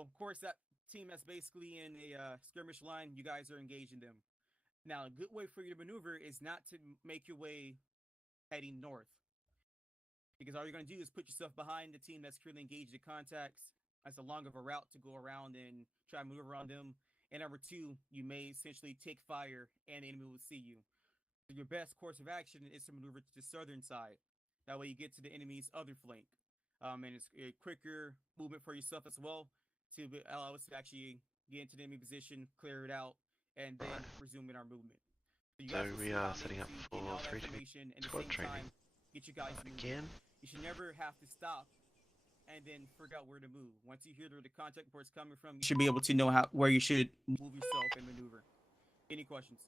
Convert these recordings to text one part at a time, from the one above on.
So, of course, that team that's basically in a skirmish line, you guys are engaging them. Now, a good way for you to maneuver is not to make your way heading north, because all you're going to do is put yourself behind the team that's currently engaged in contacts. That's a long of a route to go around and try to move around them. And number two, you may essentially take fire and the enemy will see you. So your best course of action is to maneuver to the southern side. That way you get to the enemy's other flank. And it's a quicker movement for yourself as well to allow us to actually get into the enemy position, clear it out, and then Right. resume in our movement. So you So guys will we see are how I'm setting able up to for get all that 3-2 information and at the squad same training. time get you guys moving. Again? You should never have to stop and then figure out where to move. Once you hear where the contact report's coming from, you should be able to know where you should move yourself and maneuver. Any questions?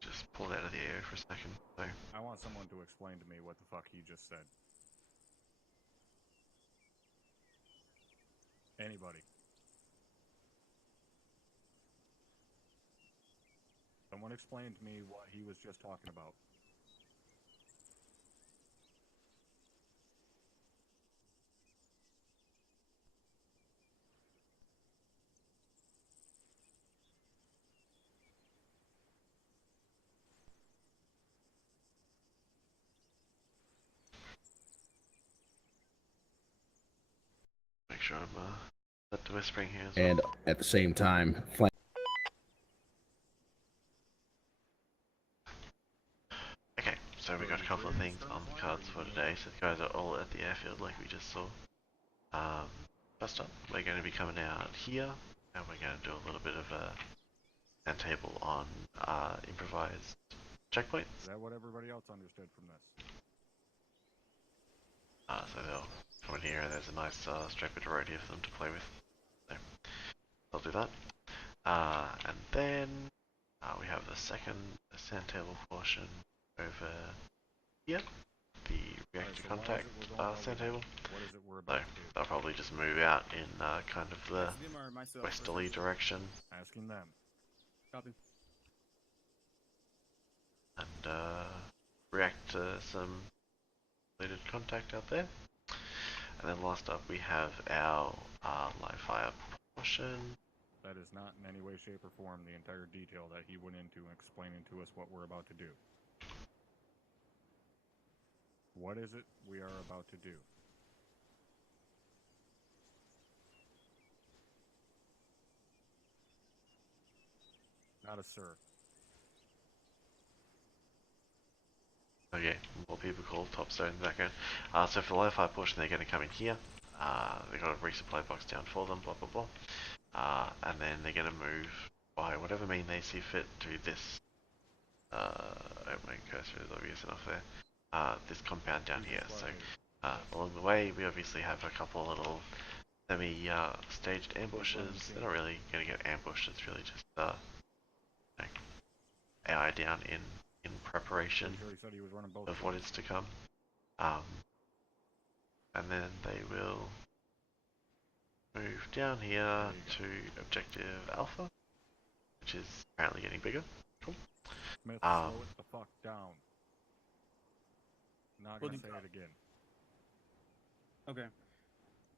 Just pulled out of the air for a second. So I want someone to explain to me what the fuck he just said. Anybody. Someone explain to me what he was just talking about. make sure I'm set to whispering here as And well. at the same time, flank. Okay, so we got a couple of things on the cards for today. So the guys are all at the airfield like we just saw. First up, we're going to be coming out here, and we're going to do a little bit of a end table on improvised checkpoints. Is that what everybody else understood from this? So they'll come in here, and there's a nice straight bit of roadie for them to play with. So they'll do that. And then we have the second sand table portion over here, the reactor so contact sand table. What is it we're So about to do? they'll probably just move out in kind of the Them or myself? westerly direction Asking them. Copy. and react to some related contact out there. And then last up we have our live fire portion. That is not in any way, shape, or form the entire detail that he went into explaining to us what we're about to do. What is it we are about to do? Not a sir. Okay, what people call top stone in the background. So for the live fire portion they're going to come in here. They've got a resupply box down for them, blah blah blah. And then they're going to move by whatever mean they see fit to this. My cursor is obvious enough there. This compound down here. So along the way we obviously have a couple little semi-staged ambushes. They're not really going to get ambushed. It's really just AI down in preparation Pretty sure he said he was running both. of what is to come. And then they will move down here to objective alpha, which is apparently getting bigger. Cool. Smith, slow it the fuck down. Not Well, gonna say it again. Okay.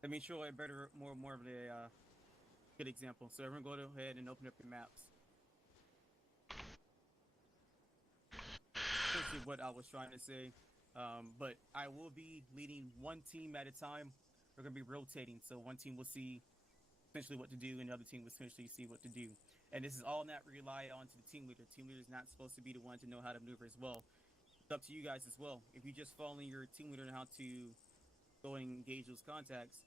Let me show a better, more of a good example. So everyone go ahead and open up your maps. Essentially what I was trying to say. But I will be leading one team at a time. We're going to be rotating. So one team will see essentially what to do, and the other team will essentially see what to do. And this is all not rely on to the team leader. Team leader is not supposed to be the one to know how to maneuver as well. It's up to you guys as well. If you just following your team leader on how to go and engage those contacts,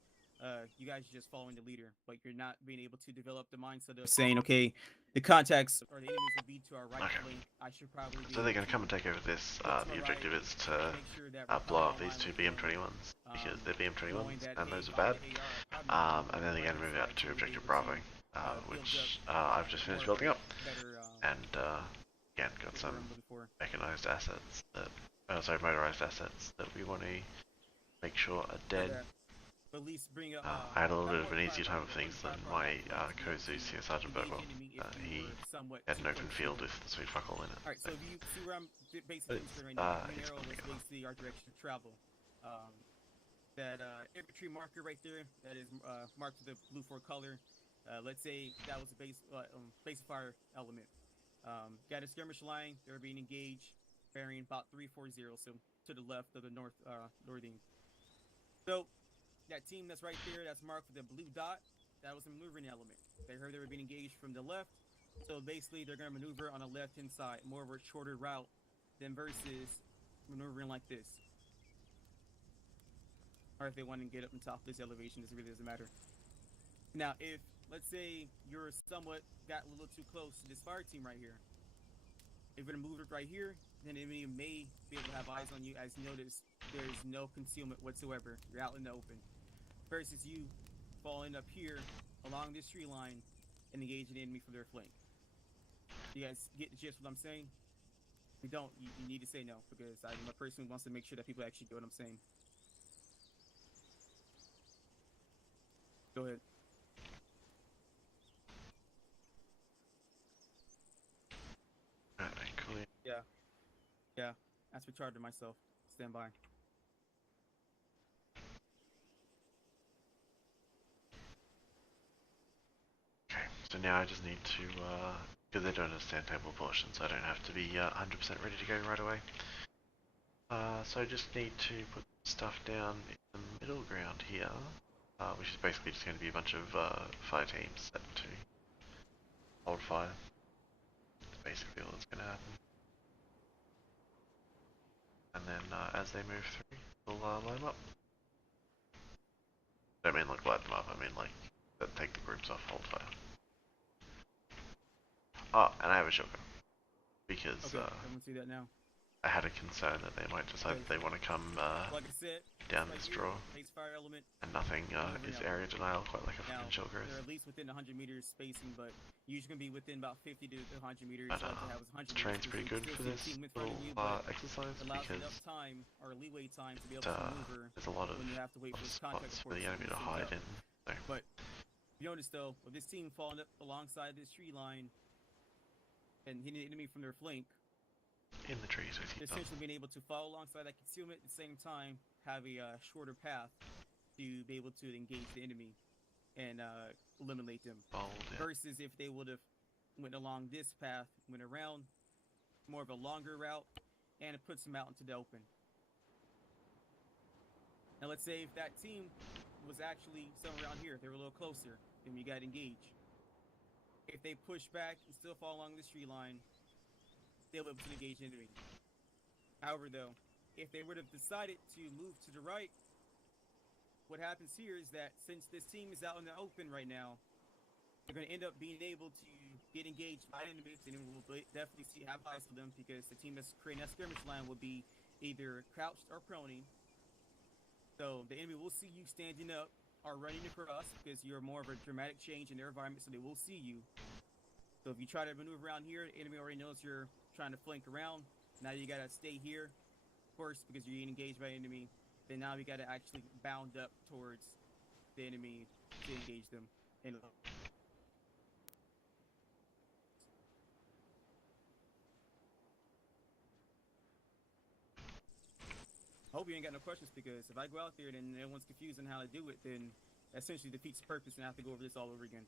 you guys are just following the leader, but you're not being able to develop the mindset of saying, okay, the contacts or the enemies will be to our right flank. I should probably. So they're going to come and take over this. The objective is to blow up these two BM-21s because they're BM-21s and those are bad. And then they're going to move out to objective Bravo, which I've just finished building up. And again, got some mechanized assets that, motorized assets that we want to make sure are dead. At least bring up, I had a little bit of an easier time of things than my co-Zeus here, Sergeant Burwell. He had an open field with sweet fuck all in it. Alright, so if you see where I'm basically right now, the arrow was basically our direction of travel. that infantry marker right there that is marked with the blue 4 color. Let's say that was a base fire element. Got a skirmish line. They're being engaged, bearing about 340, so to the left of the northing. So that team that's right there, that's marked with the blue dot, that was a maneuvering element. They heard they were being engaged from the left, so basically they're going to maneuver on the left-hand side, more of a shorter route than versus maneuvering like this. Or if they want to get up on top of this elevation, this really doesn't matter. Now, if, let's say, you're somewhat got a little too close to this fire team right here, if you're going to move it right here, then the enemy may be able to have eyes on you. As you notice, there's no concealment whatsoever. You're out in the open. Versus you falling up here along this tree line and engaging the enemy from their flank. You guys get the gist of what I'm saying? If you don't, you need to say no, because I'm a person who wants to make sure that people actually get what I'm saying. Go ahead. Clear. Yeah. That's retarded myself. Stand by. Okay, so now I just need to, because they're doing a stand table portion, so I don't have to be 100% ready to go right away. So I just need to put stuff down in the middle ground here, which is basically just going to be a bunch of fire teams set to hold fire. That's basically all that's going to happen. And then as they move through, we'll light them up. I don't mean like light them up, I mean like take the groups off hold fire. Oh, and I have a shotgun. Because Okay, I'm gonna see that now. I had a concern that they might decide that they want to come Like I said, down right this here, draw, base fire element. and nothing is area denial, quite like a Now, fucking shell they're growth. at least within 100 meters spacing, but usually gonna be within about 50 to 100 meters. But Like to have 100 the terrain's meters, pretty because good you for still this see a team in front little of you, but exercise it allows because enough time or leeway time to be able to maneuver there's a lot of when you have to wait for this contact spots for the enemy to hide in. So. But you notice though, with this team falling up alongside this tree line and hitting the enemy from their flank, In the trees with you. essentially being able to follow alongside that concealment at the same time, have a shorter path to be able to engage the enemy and eliminate them. Bold, yeah. Versus if they would have went along this path, went around, more of a longer route, and it puts them out into the open. Now let's say if that team was actually somewhere around here, they were a little closer, then we got engaged. If they push back and still fall along this tree line, they'll be able to engage the enemy. However though, if they would have decided to move to the right, what happens here is that since this team is out in the open right now, they're going to end up being able to get engaged by enemies, and we'll definitely have eyes for them, because the team that's creating that skirmish line will be either crouched or proning. So the enemy will see you standing up or running across, because you're more of a dramatic change in their environment, so they will see you. So if you try to maneuver around here, the enemy already knows you're trying to flank around. Now you gotta stay here first because you're getting engaged by an enemy. Then now we gotta actually bound up towards the enemy to engage them. And I hope you ain't got no questions, because if I go out there and everyone's confused on how to do it, then that essentially defeats the purpose and I have to go over this all over again.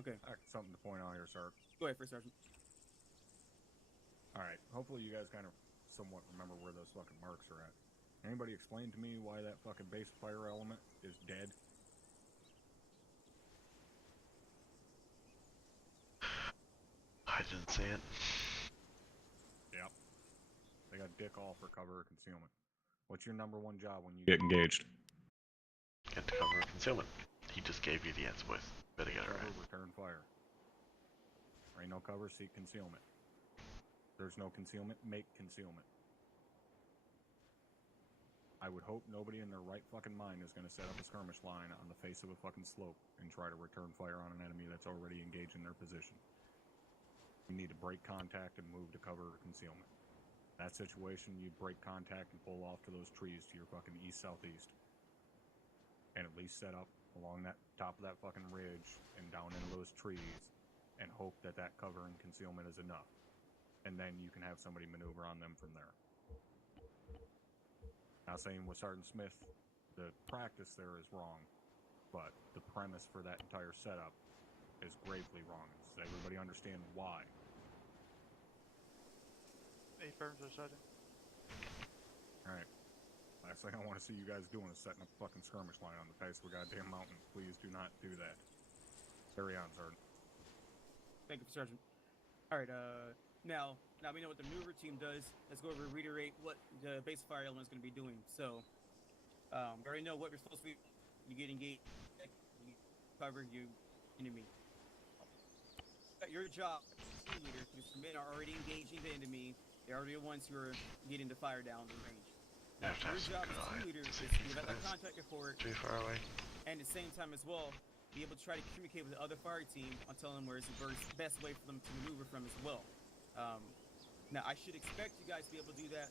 Okay. Something to point out here, sir. Go ahead, First Sergeant. Alright, hopefully you guys kind of somewhat remember where those fucking marks are at. Anybody explain to me why that fucking base fire element is dead? I didn't see it. Yep. They got dick all for cover or concealment. What's your number one job when you get engaged? Get to cover concealment. He just gave you the answer, boys. Better get it right. Return fire. There ain't no cover, seek concealment. There's no concealment, make concealment. I would hope nobody in their right fucking mind is going to set up a skirmish line on the face of a fucking slope and try to return fire on an enemy that's already engaged in their position. You need to break contact and move to cover or concealment. In that situation, you break contact and pull off to those trees to your fucking east-southeast. And at least set up along that top of that fucking ridge and down into those trees and hope that that cover and concealment is enough. And then you can have somebody maneuver on them from there. Not saying with Sergeant Smith, the practice there is wrong, but the premise for that entire setup is gravely wrong. Does everybody understand why? Affirmative, Sergeant. Alright. Last thing I want to see you guys doing is setting up a fucking skirmish line on the face of a goddamn mountain. Please do not do that. Carry on, Sergeant. Thank you, Sergeant. Alright, now we know what the maneuver team does. Let's go over and reiterate what the base fire element is going to be doing. So, we already know what you're supposed to be. You get engaged, you cover your enemy. Your job, team leader, because the men are already engaging the enemy. They're already the ones who are getting the fire down the range. Now, your job as team leader is to give out that contact report. Too far away. And at the same time as well, be able to try to communicate with the other fire team on telling them where is the best way for them to maneuver from as well. Now, I should expect you guys to be able to do that.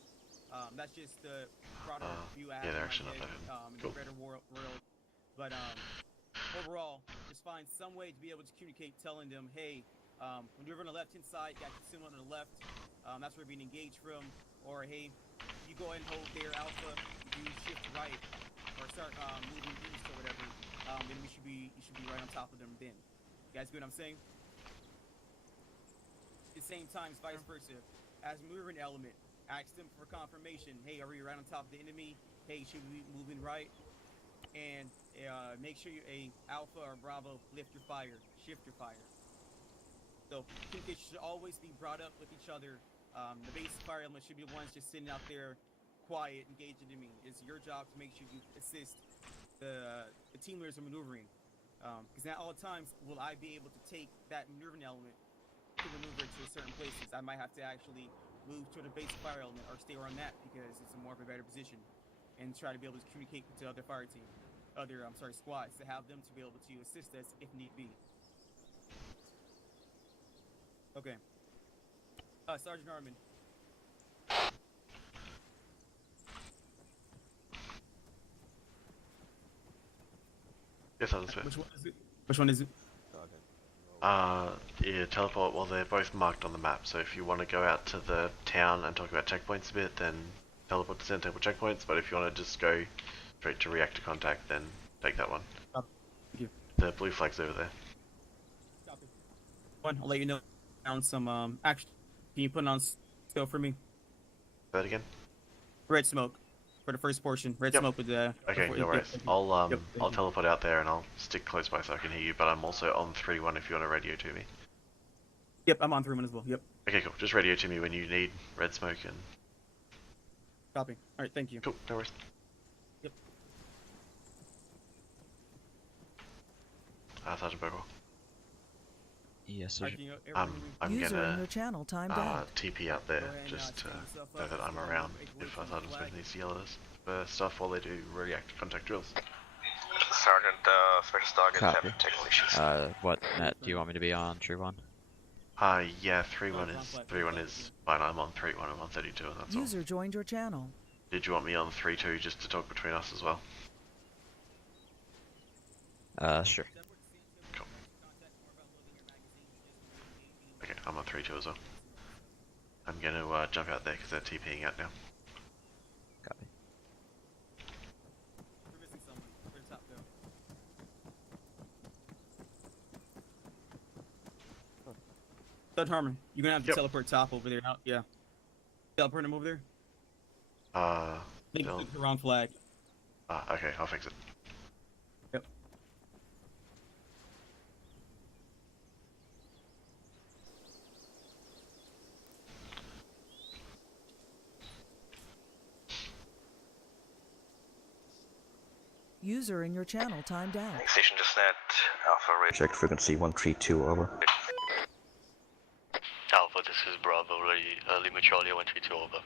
That's just the broader view I have they're in actually my not head, bad. in Cool. the greater world. But overall, just find some way to be able to communicate, telling them, hey, when you're on the left-hand side, you got to assume on the left. That's where you're being engaged from. Or, hey, you go ahead and hold their alpha, you shift right, or start moving east or whatever. Then you should be right on top of them then. You guys get what I'm saying? At the same time, it's vice versa. As a moving element, ask them for confirmation. Hey, are we right on top of the enemy? Hey, should we be moving right? And make sure you're a alpha or bravo, lift your fire, shift your fire. So communication should always be brought up with each other. The base fire element should be the ones just sitting out there quiet, engaged in the enemy. It's your job to make sure you assist the team leaders in maneuvering. Because not all times will I be able to take that maneuvering element to maneuver to certain places. I might have to actually move to the base fire element or stay on that because it's a more of a better position, and try to be able to communicate with the other fire team, squads, to have them to be able to assist us if need be. Okay. Sergeant Armin. Yes, Sergeant Smith. Which one is it? Which one is it? Yeah, teleport, well, they're both marked on the map, so if you want to go out to the town and talk about checkpoints a bit, then teleport to center table checkpoints, but if you want to just go straight to reactor contact, then take that one. Thank you. The blue flag's over there. Copy. I'll let you know on some action. Can you put on still for me? Say that again? Red smoke for the first portion. Red Yep. smoke with the. Okay, no worries. Yep. I'll Yep, I'll teleport out there and I'll stick close by so I can hear you, but I'm also on 3-1 if you want to radio to me. Yep, I'm on 3-1 as well. Yep. Okay, cool. Just radio to me when you need red smoke and... Copy. Alright, thank you. Cool, no worries. Yep. Sergeant Burwell. Yes, sir. Alright, I'm User in gonna your channel timed out. TP out there Go ahead and, just to stand yourself know up, that I'm stand around away if from the Sergeant Smith flag. needs to yell at us for stuff while they do reactor contact drills. Sergeant, special target Copy. having technical issues. What net do you want me to be on? True one? Yeah, 3-1 is fine. I'm on 3-1, I'm on 32 and that's all. User joined your channel. Did you want me on 3-2 just to talk between us as well? Sure. Cool. Okay, I'm on 3-2 as well. I'm gonna jump out there because they're TPing out now. Copy. We're missing someone. We're top though. Sergeant Harmon, you're gonna have to Yep. teleport top over there. Yeah. Teleport him over there. I think Dylan. it's the wrong flag. Okay, I'll fix it. Yep. User in your channel timed out. Station just net, Alpha Red. Check frequency 132 over. Alpha, this is Bravo, Lima Charlie 132 over.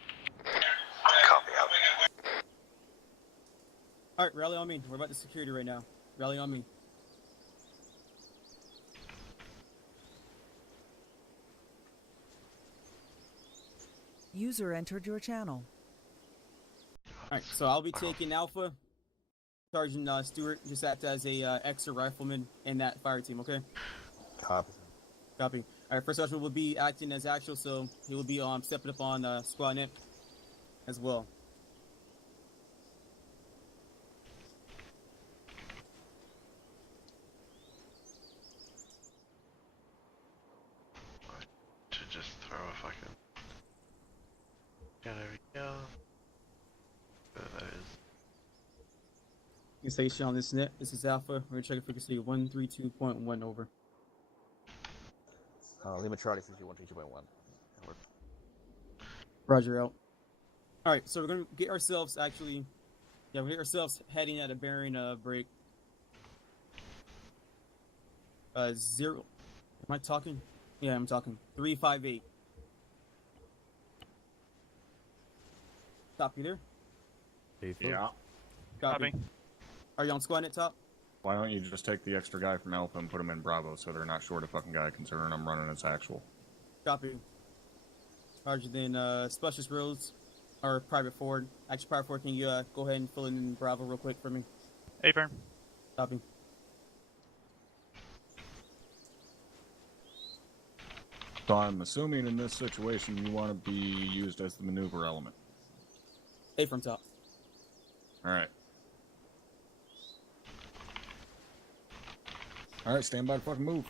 Copy out. Alright, rally on me. We're about the security right now. Rally on me. User entered your channel. Alright, so I'll be taking Alpha. Sergeant Stewart just act as a extra rifleman in that fire team, okay? Copy. Copy. Alright, first sergeant will be acting as actual, so he will be stepping up on squad net as well. Station on this net. This is Alpha. We're checking frequency 132.1 over. Lima Charlie 132.1. Roger out. All right, so we're gonna get ourselves heading at a bearing break. 0. Am I talking? Yeah, I'm talking. 358. Copy there. Yeah. Copy. Are you on squad at top? Why don't you just take the extra guy from Alpha and put him in Bravo so they're not short a fucking guy considering I'm running as actual? Copy. Roger, then Specialist Roads, or Private Ford. Actually, Private Ford, can you go ahead and fill in Bravo real quick for me? Affirm. Copy. So I'm assuming in this situation you want to be used as the maneuver element. A from top. Alright. Alright, stand by to fucking move.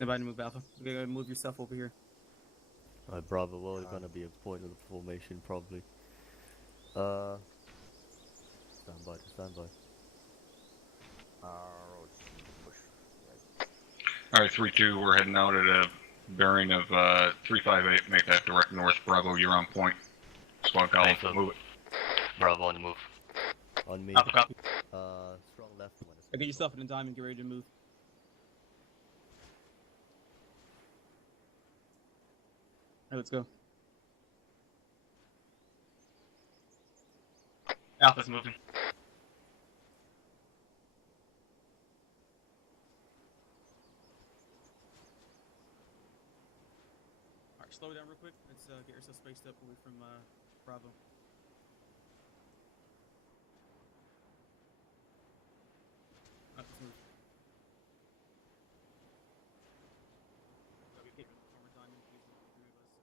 Everybody move Alpha. You're gonna move yourself over here. Bravo, well, it's gonna be a point of the formation, probably. Stand by. Alright, 3-2, we're heading out at a bearing of 358. Make that direct north. Bravo, you're on point. Squad Alpha, move it. Bravo on the move. On me. Alpha, copy. Strong left. Get yourself in the time and get ready to move. Alright, let's go. Alpha's moving. Alright, slow down real quick. Let's get yourself spaced up away from Bravo. Alright, let's move. Okay, one more time, please, the three of us.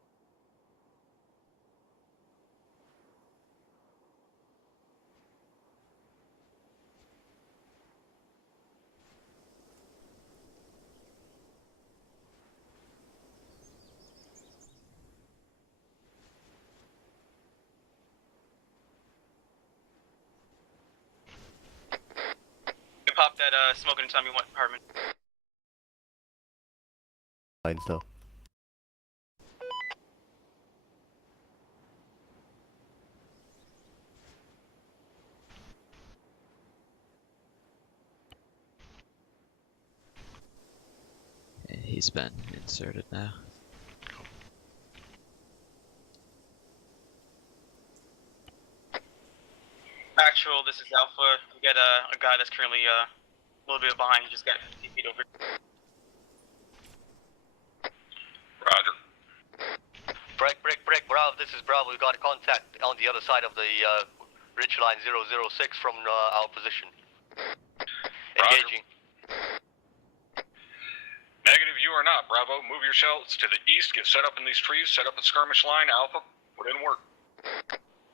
You pop that smoke anytime you want, Hartman. Fine, so. He's been inserted now. Actual, this is Alpha. We got a guy that's currently a little bit behind. He just got 50 feet over. Roger. Break, Bravo, this is Bravo. We got contact on the other side of the ridge line 006 from our position. Engaging. Negative, you are not. Bravo, move your shells to the east. Get set up in these trees. Set up a skirmish line. Alpha, put in work.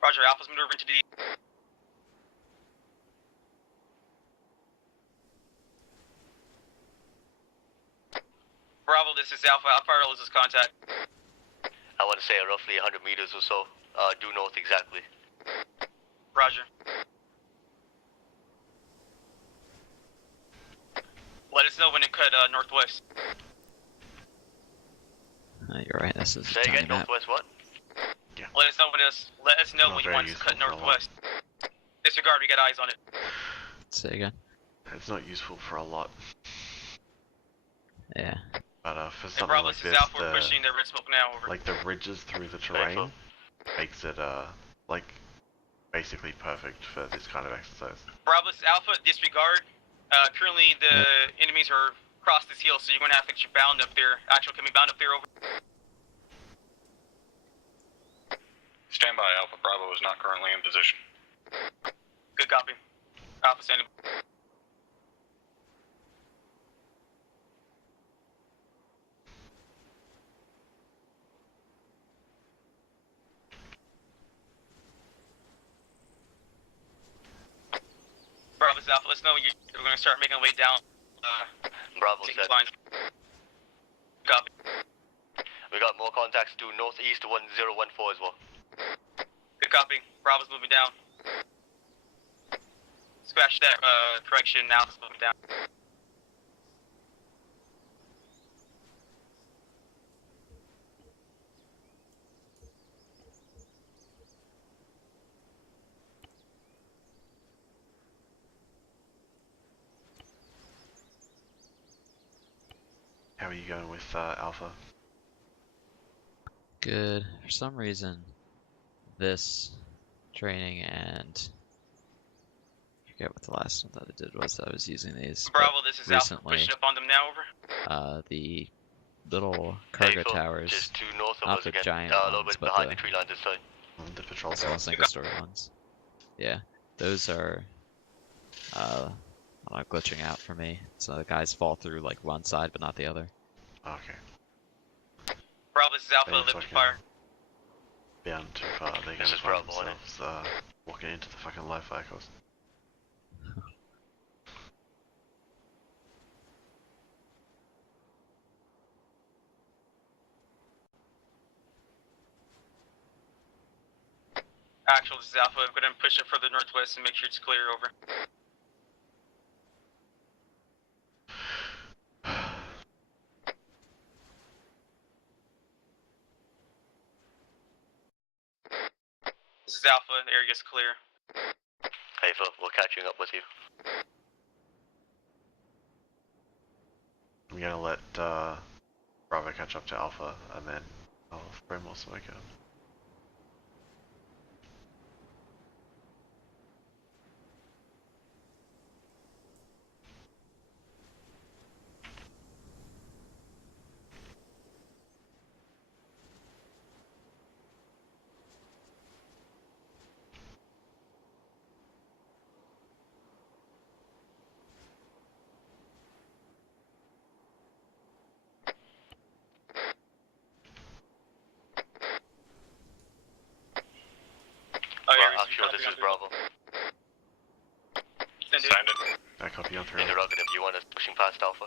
Roger, Alpha's maneuvering to the Bravo, this is Alpha. How far is this contact? I want to say roughly 100 meters or so, due north exactly. Roger. Let us know when it cut northwest. You're right, this is a Say tiny again, map. northwest what? Let us know when you want to cut northwest. Disregard, we got eyes on it. Say again. It's not useful for a lot. Yeah. But for And something Bravo, like this is this, Alpha. We're pushing the red smoke now. Over. like the ridges through the terrain, makes it like basically perfect for this kind of exercise. Bravo, this is Alpha. Disregard. Currently, the enemies are across this hill, so you're going to have to get your bound up there. Actual, can we bound up there? Over. Stand by, Alpha. Bravo is not currently in position. Good copy. Alpha standing. Bravo, this is Alpha. Let's know when we're going to start making our way down. Bravo set. Lines. Copy. We got more contacts to northeast 1014 as well. Good copy. Bravo's moving down. Scratch that, correction, now it's moving down. How are you going with Alpha? Good. For some reason, this training and I forget what the last one that I did was. I was using these. Bravo, this is Alpha. Recently, Pushing up on them now, over. The little cargo towers, Just due north of not us the again. giant A little ones, bit but behind the the tree line this side. The patrol small towers. single story ones. Yeah, those are I don't know, glitching out for me. So the guys fall through like one side but not the other. Okay. Bravo, this is Alpha. They Lift to fucking fire. Beyond too far, they're This gonna is find Bravo on it. themselves walking into the fucking live vehicles. Actual, this is Alpha. Go ahead and push it further northwest and make sure it's clear, over. This is Alpha. The area's clear. Ava, we're catching up with you. I'm gonna let Bravo catch up to Alpha, and then I'll throw more smoke out. Actual, this is Bravo. Send it. Signed it. I copy on through. Interrogative, you want us pushing past Alpha?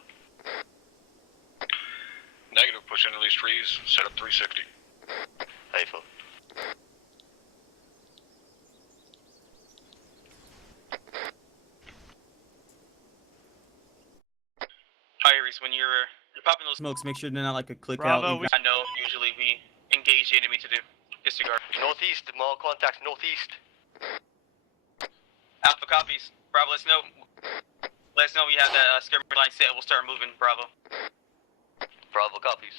Negative, push into these trees, set up 360. Ava. Hi, Aries. When you're popping those smokes, make sure they're not like a click Bravo, out. I know. Usually we engage the enemy to do. Disregard. Northeast, more contacts northeast. Alpha copies. Bravo, let us know. Let us know we have that skirmish line set. We'll start moving. Bravo. Bravo copies.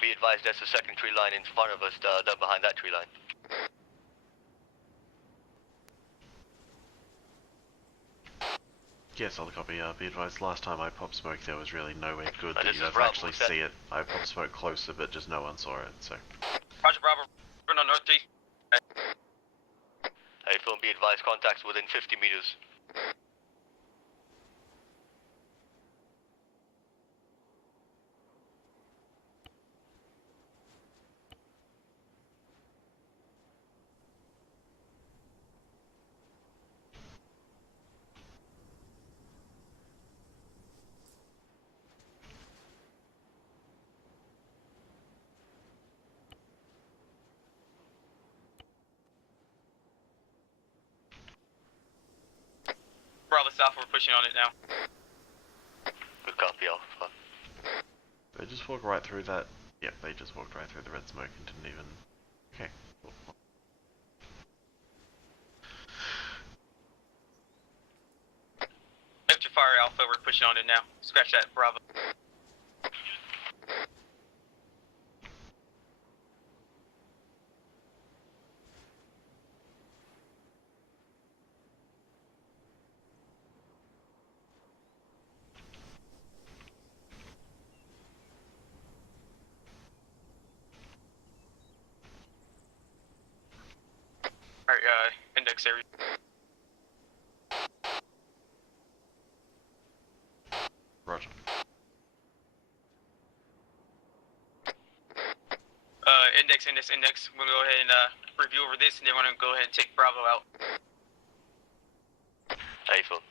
Be advised, that's the second tree line in front of us, done behind that tree line. Yes, I'll copy. Be advised, last time I popped smoke, there was really nowhere good that this you'd is ever Bravo, actually set. see it. I popped smoke closer, but just no one saw it, so. Roger, Bravo. Run on northeast. Hey, film, be advised, contacts within 50 meters. Bravo South, we're pushing on it now. Good copy, Alpha. They just walked right through that. Yep, they just walked right through the red smoke and didn't even. Okay. Cool. After fire, Alpha, we're pushing on it now. Scratch that, Bravo. Alright, index area. Roger. Index. We're gonna go ahead and review over this, and then we're gonna go ahead and take Bravo out. Alpha.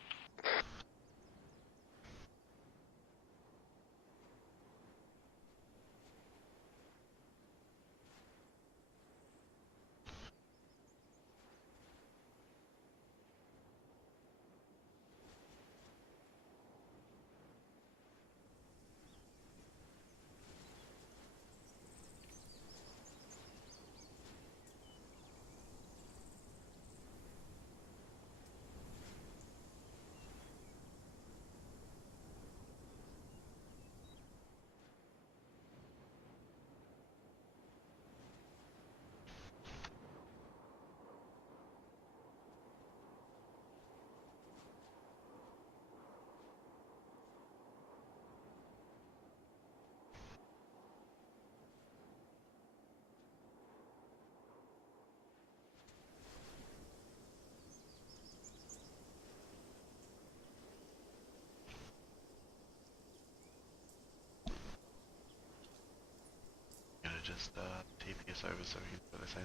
just TP us over so we can put this in.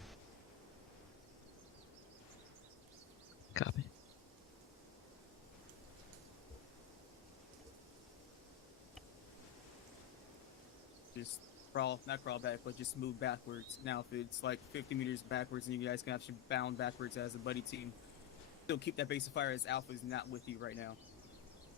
Copy. Just not crawl back, but just move backwards. Now, if it's like 50 meters backwards and you guys can actually bound backwards as a buddy team, still keep that base of fire as Alpha is not with you right now.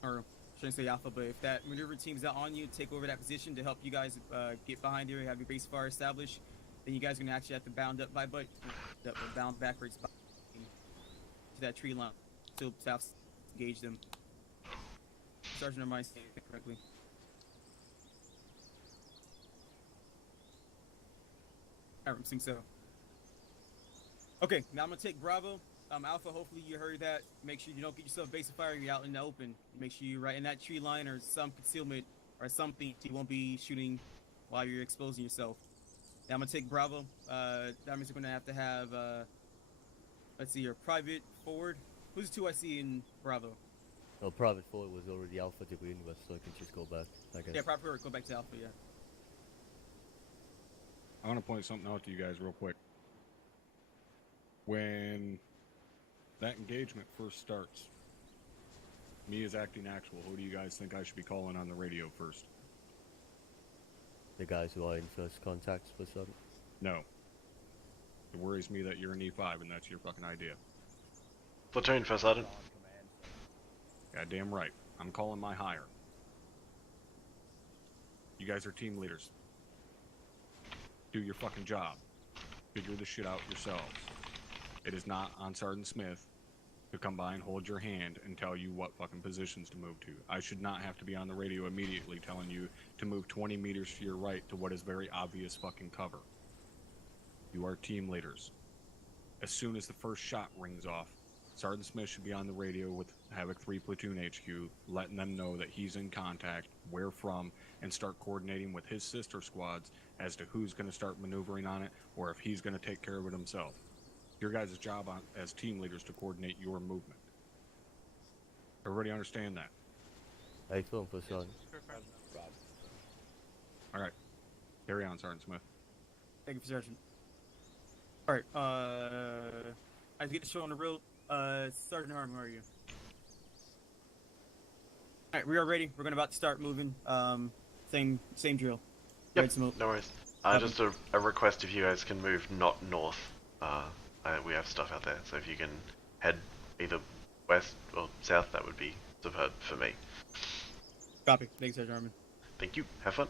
Or, I shouldn't say Alpha, but if that maneuver team's out on you, take over that position to help you guys get behind here, have your base of fire established, then you guys are going to actually have to bound up bound backwards to that tree line. Still south engage them. Sergeant, am I saying it correctly? I don't think so. Okay, now I'm gonna take Bravo. Alpha, hopefully you heard that. Make sure you don't get yourself a base of fire. You're out in the open. Make sure you're right in that tree line or some concealment or something. So you won't be shooting while you're exposing yourself. Now I'm gonna take Bravo. That means we're gonna have to have, let's see, your private forward. Who's the two I see in Bravo? Well, private forward was already Alpha to begin with, so I can just go back, I guess. Yeah, private forward, go back to Alpha, yeah. I want to point something out to you guys real quick. When that engagement first starts, me as acting actual, who do you guys think I should be calling on the radio first? The guys who are in first contact with something? No. It worries me that you're an E5 and that's your fucking idea. Platoon, First Sergeant. Goddamn right. I'm calling my higher. You guys are team leaders. Do your fucking job. Figure this shit out yourselves. It is not on Sergeant Smith to come by and hold your hand and tell you what fucking positions to move to. I should not have to be on the radio immediately telling you to move 20 meters to your right to what is very obvious fucking cover. You are team leaders. As soon as the first shot rings off, Sergeant Smith should be on the radio with Havoc 3 Platoon HQ, letting them know that he's in contact, where from, and start coordinating with his sister squads as to who's going to start maneuvering on it, or if he's going to take care of it himself. Your guys' job as team leaders to coordinate your movement. Everybody understand that? Excellent, First Sergeant. Alright. Carry on, Sergeant Smith. Thank you, Sergeant. Alright, I get the show on the road. Sergeant Arma, how are you? Alright, we are ready. We're about to start moving. Same drill. Yep, no worries. Just a request if you guys can move not north. We have stuff out there, so if you can head either west or south, that would be superb for me. Copy. Thanks, Sergeant Arman. Thank you. Have fun.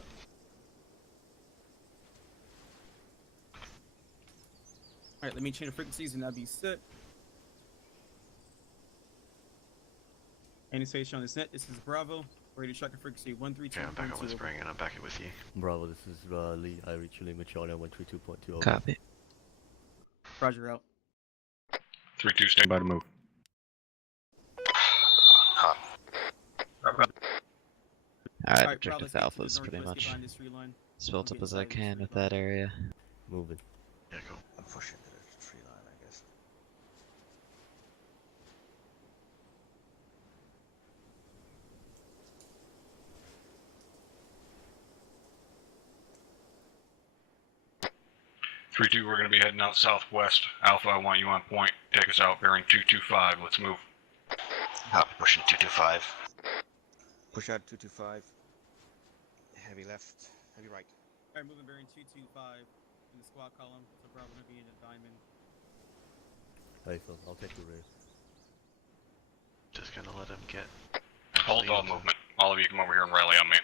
Alright, let me change the frequencies and that'll be set. Any station on this net, this is Bravo. Radio tracker frequency 132. Okay, I'm back at Whispering and I'm back it with you. Bravo, this is Lee. I reach Lima China 132.2. Copy. Roger, out. 3-2, stand by to move. Alright, objective Alpha is pretty much as built up as I can with that area. Moving. Yeah, cool. I'm pushing to the tree line, I guess. We're going to be heading out southwest. Alpha, I want you on point. Take us out, bearing 225. Let's move. Pushing 225. Push out 225. Heavy left, heavy right. Alright, moving bearing 225 in the squad column. So Bravo gonna be in a diamond. Excellent, I'll take the rear. Just gonna let him get. Hold all movement. All of you come over here and rally on me.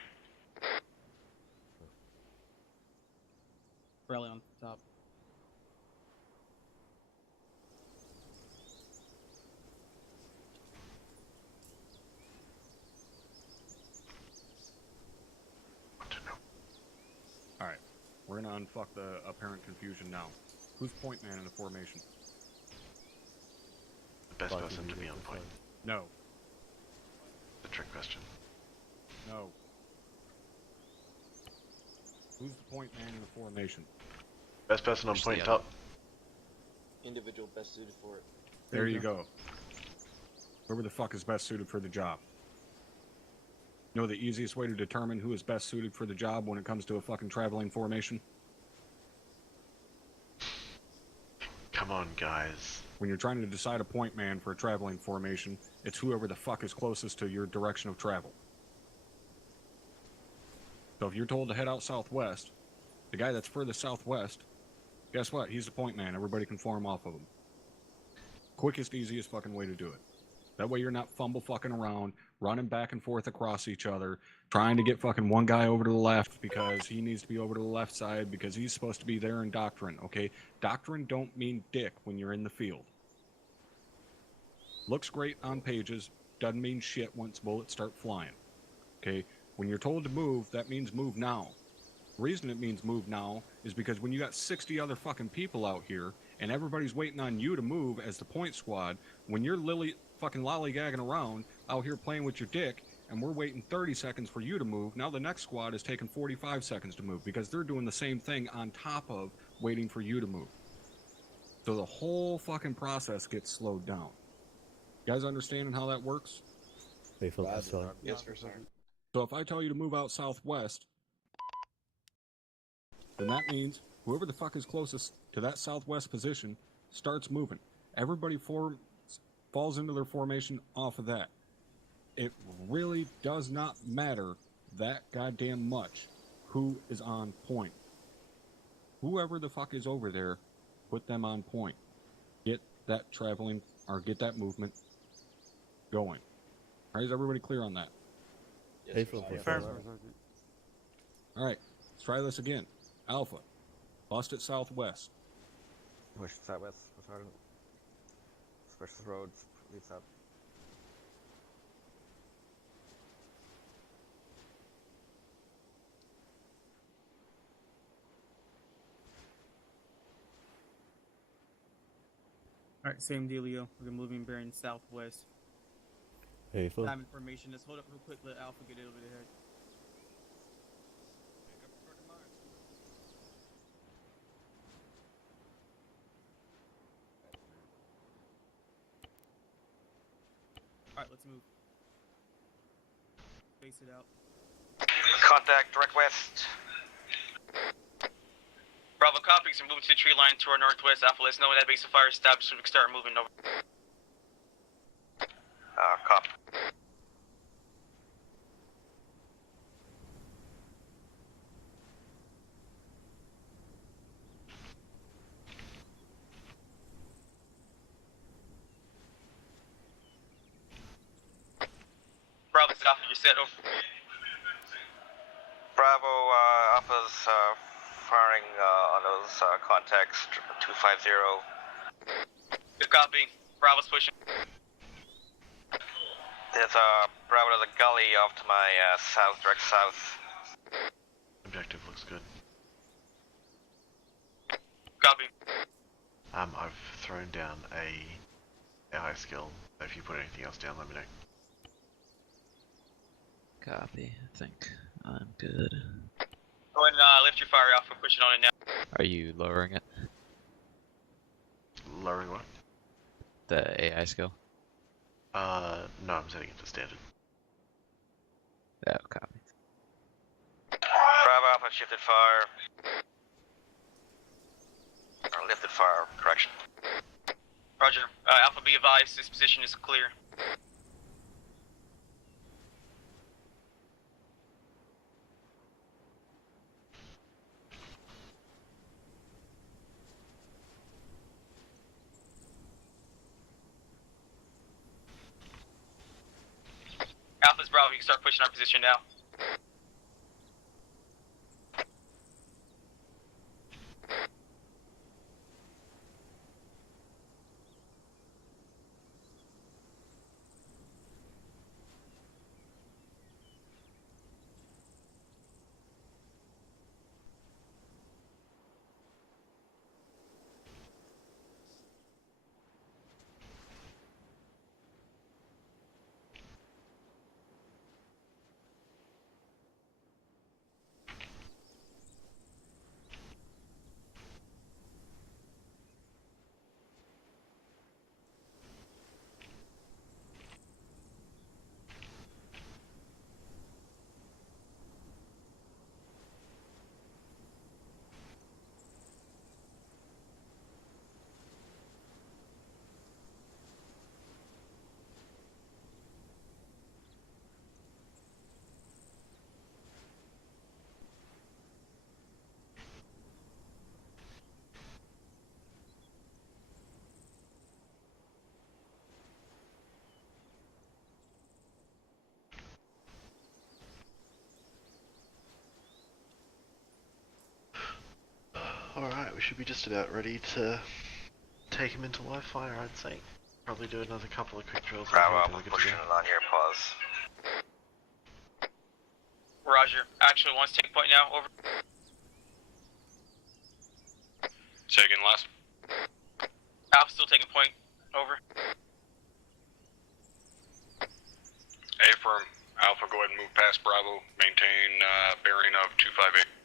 Rally on top. Alright, we're gonna unfuck the apparent confusion now. Who's point man in the formation? The best person to be on point. No. The trick question. No. Who's the point man in the formation? Best person on point top. Individual best suited for it. There you go. Whoever the fuck is best suited for the job. You know the easiest way to determine who is best suited for the job when it comes to a fucking traveling formation? Come on, guys. When you're trying to decide a point man for a traveling formation, it's whoever the fuck is closest to your direction of travel. So if you're told to head out southwest, the guy that's furthest southwest, guess what? He's the point man. Everybody can form off of him. Quickest, easiest fucking way to do it. That way you're not fumble fucking around, running back and forth across each other, trying to get fucking one guy over to the left because he needs to be over to the left side because he's supposed to be there in doctrine, okay? Doctrine don't mean dick when you're in the field. Looks great on pages, doesn't mean shit once bullets start flying, okay? When you're told to move, that means move now. The reason it means move now is because when you got 60 other fucking people out here and everybody's waiting on you to move as the point squad, when you're fucking lollygagging around out here playing with your dick and we're waiting 30 seconds for you to move, now the next squad is taking 45 seconds to move because they're doing the same thing on top of waiting for you to move. So the whole fucking process gets slowed down. You guys understanding how that works? Yes, sir. Yes, sir. So if I tell you to move out southwest, then that means whoever the fuck is closest to that southwest position starts moving. Everybody falls into their formation off of that. It really does not matter that goddamn much who is on point. Whoever the fuck is over there, put them on point. Get that traveling, or get that movement going. Alright, is everybody clear on that? Yes, sir. Alright, let's try this again. Alpha, bust it southwest. Push southwest. Switch the roads. Lead south. Alright, same dealio. We're moving bearing southwest. Hey, Phil. Time information. Let's hold up real quick. Let Alpha get it over the head. Alright, let's move. Face it out. Contact direct west. Bravo copies and moving to the tree line to our northwest. Alpha, let's know when that base of fire stops so we can start moving over. Copy. Bravo's Alpha, you're set over. Bravo, Alpha's firing on those contacts 250. Good copy. Bravo's pushing. There's Bravo to the gully off to my south, direct south. Objective looks good. Copy. I've thrown down a AI skill. If you put anything else down, let me know. Copy. I think I'm good. Go ahead and lift your fire off. We're pushing on it now. Are you lowering it? Lowering what? The AI skill? No, I'm setting it to standard. Yeah, copy. Bravo Alpha shifted fire. Or lifted fire, correction. Roger. Alpha, be advised. This position is clear. Alpha's Bravo, you can start pushing our position now. we should be just about ready to take him into live fire, I'd say. Probably do another couple of quick drills. Bravo, I'm pushing on your pause. Roger. Actually, wants to take point now. Over. Say again, last. Alpha still taking point. Over. Affirm. Alpha, go ahead and move past Bravo. Maintain bearing of 258.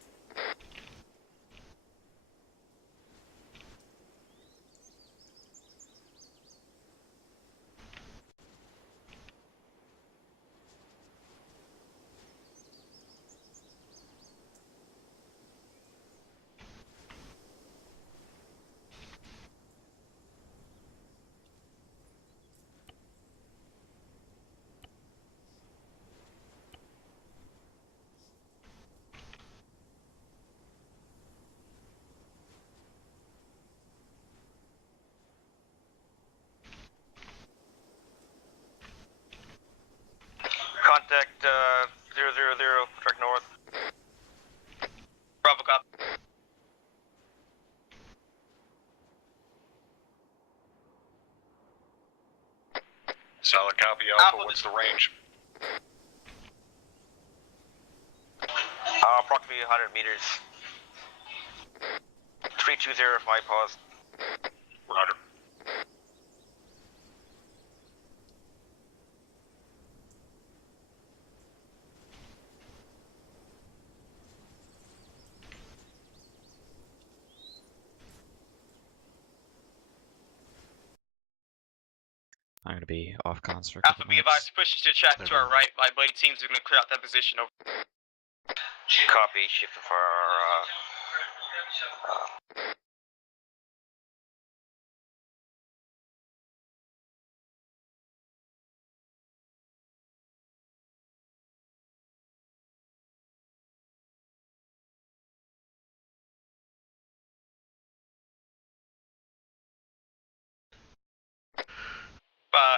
Contact 000, track north. Bravo cop. Solid copy, Alpha. What's the range? Approximately 100 meters. 320 for my pause. Roger. I'm gonna be off cons for a Alpha, couple be minutes. advised, push to track to our right. My blade teams are going to clear out that position. Over. Copy, shifting for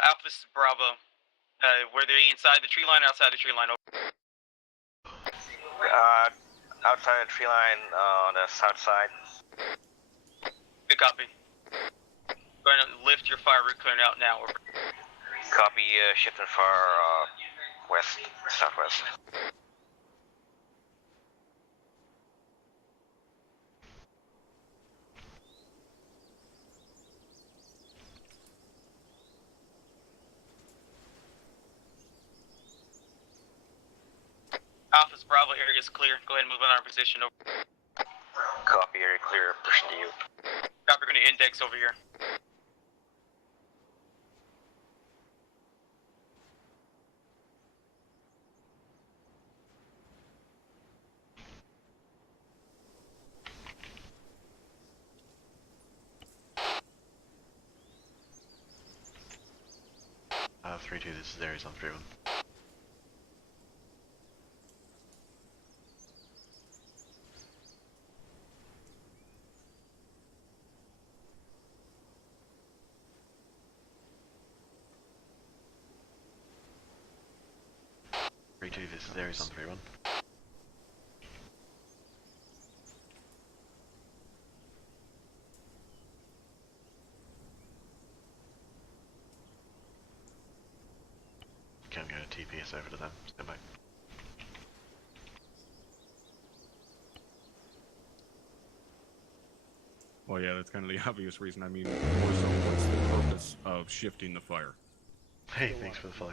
Alpha, this is Bravo. Were they inside the tree line or outside the tree line? Over. outside the tree line on the south side. Good copy. Go ahead and lift your fire. We're clearing out now. Over. Copy, shifting for west, southwest. Alpha's Bravo area is clear. Go ahead and move on our position. Over. Copy, area clear, pushing to you. Copy, we're going to index over here. Uh, 3-2, this is Aries on 3-1. This is Aries on 3-1. Okay, I'm going to TPS over to them. Stand by. Well, yeah, that's kind of the obvious reason. I mean, more so, what's the purpose of shifting the fire? Hey, thanks for the follow.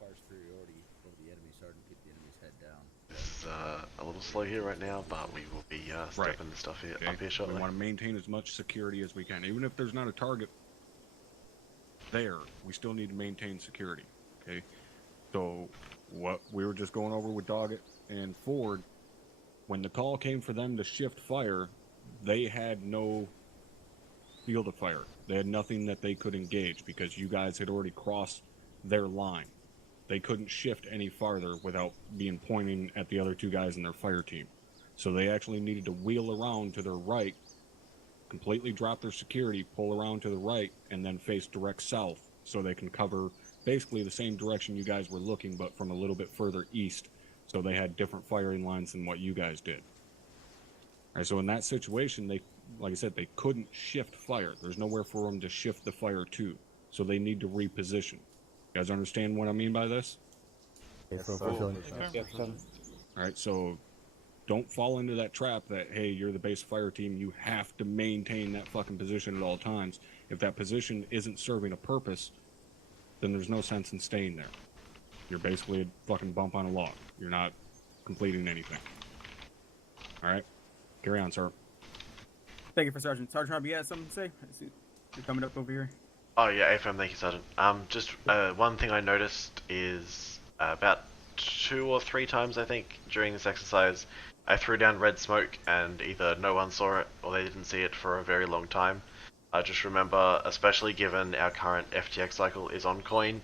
Fire superiority over the enemy, Sergeant. Keep the enemy's head down. This is a little slow here right now, but we will be stepping the stuff here, up here shortly. We want to maintain as much security as we can. Even if there's not a target there, we still need to maintain security, okay? So, what we were just going over with Doggett and Ford, when the call came for them to shift fire, they had no field of fire. They had nothing that they could engage because you guys had already crossed their line. They couldn't shift any farther without being pointing at the other two guys in their fire team. So they actually needed to wheel around to their right, completely drop their security, pull around to the right, and then face direct south so they can cover basically the same direction you guys were looking, but from a little bit further east. So they had different firing lines than what you guys did. Right, so in that situation, they, like I said, they couldn't shift fire. There's nowhere for them to shift the fire to, so they need to reposition. You guys understand what I mean by this? Yes, All right, so don't fall into that trap that, hey, you're the base fire team, you have to maintain that fucking position at all times. If that position isn't serving a purpose, then there's no sense in staying there. You're basically a fucking bump on a log. You're not completing anything. All right, carry on, sir. Thank you for Sergeant. Sergeant Arma, you have something to say? I see you're coming up over here. Oh yeah, AFM, thank you, Sergeant. Just one thing I noticed is about 2 or 3 times, I think, during this exercise, I threw down red smoke and either no one saw it or they didn't see it for a very long time. Just remember, especially given our current FTX cycle is on coin,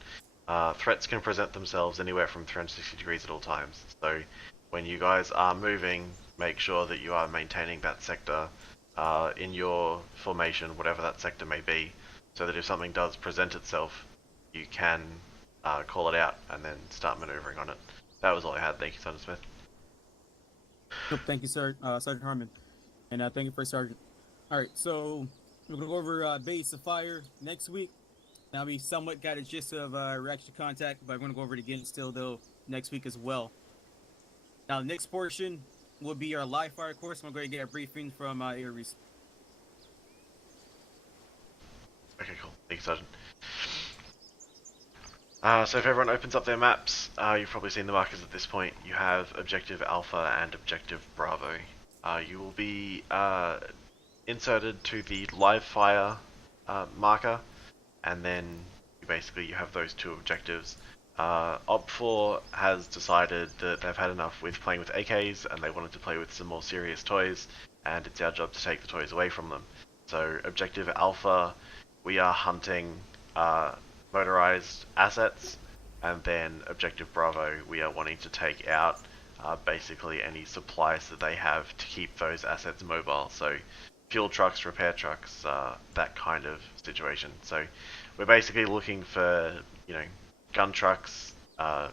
threats can present themselves anywhere from 360 degrees at all times. So when you guys are moving, make sure that you are maintaining that sector in your formation, whatever that sector may be, so that if something does present itself, you can call it out and then start maneuvering on it. That was all I had. Thank you, Sergeant Smith. Nope, thank you, Sergeant Harmon. And thank you for Sergeant. Alright, so we're going to go over base of fire next week. Now we somewhat got a gist of reaction contact, but I'm going to go over it again still, though, next week as well. Now, the next portion will be our live fire course. I'm going to get a briefing from Aries. Okay, cool. Thank you, Sergeant. So if everyone opens up their maps, you've probably seen the markers at this point. You have Objective Alpha and Objective Bravo. You will be inserted to the live fire marker, and then you have those 2 objectives. Op 4 has decided that they've had enough with playing with AKs and they wanted to play with some more serious toys, and it's our job to take the toys away from them. So Objective Alpha, we are hunting motorized assets, and then Objective Bravo, we are wanting to take out basically any supplies that they have to keep those assets mobile. So fuel trucks, repair trucks, that kind of situation. So we're basically looking for, gun trucks,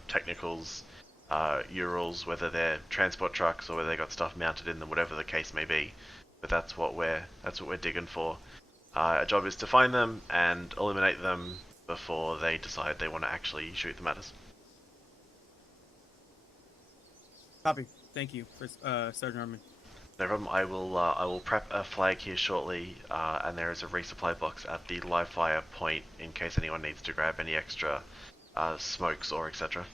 technicals, Urals, whether they're transport trucks or whether they got stuff mounted in them, whatever the case may be. But that's what we're digging for. Our job is to find them and eliminate them before they decide they want to actually shoot them at us. Copy. Thank you, Sergeant Harmon. No problem. I will prep a flag here shortly, and there is a resupply box at the live fire point in case anyone needs to grab any extra smokes or etc.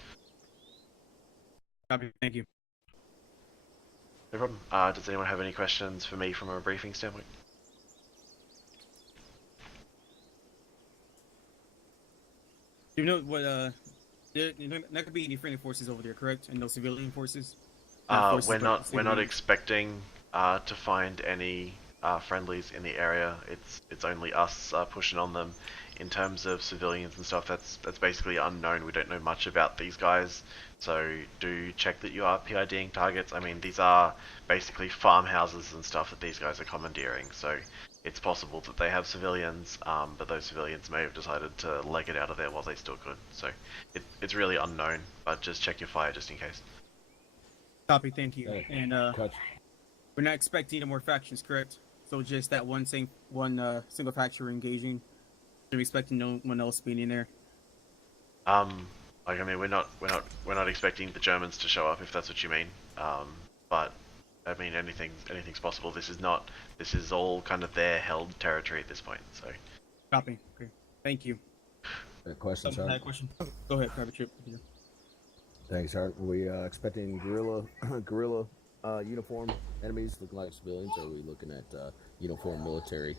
Copy. Thank you. No problem. Does anyone have any questions for me from a briefing standpoint? You know what? There not gonna be any friendly forces over there, correct? And no civilian forces. We're not expecting to find any friendlies in the area. It's only us pushing on them. In terms of civilians and stuff, that's basically unknown. We don't know much about these guys, so do check that you are PIDing targets. I mean, these are basically farmhouses and stuff that these guys are commandeering, so it's possible that they have civilians, but those civilians may have decided to leg it out of there while they still could. So it's really unknown, but just check your fire just in case. Copy, thank you. Hey, and we're not expecting any more factions, correct? So just that one single faction we're engaging. We're expecting no one else being in there. I mean, we're not expecting the Germans to show up if that's what you mean. But I mean, anything's possible. This is all kind of their held territory at this point. So. Copy. Okay. Thank you. Question, sir. Question. Go ahead, Private Trip. Thanks, sir. We expecting guerrilla uniform enemies looking like civilians, or are we looking at uniform military?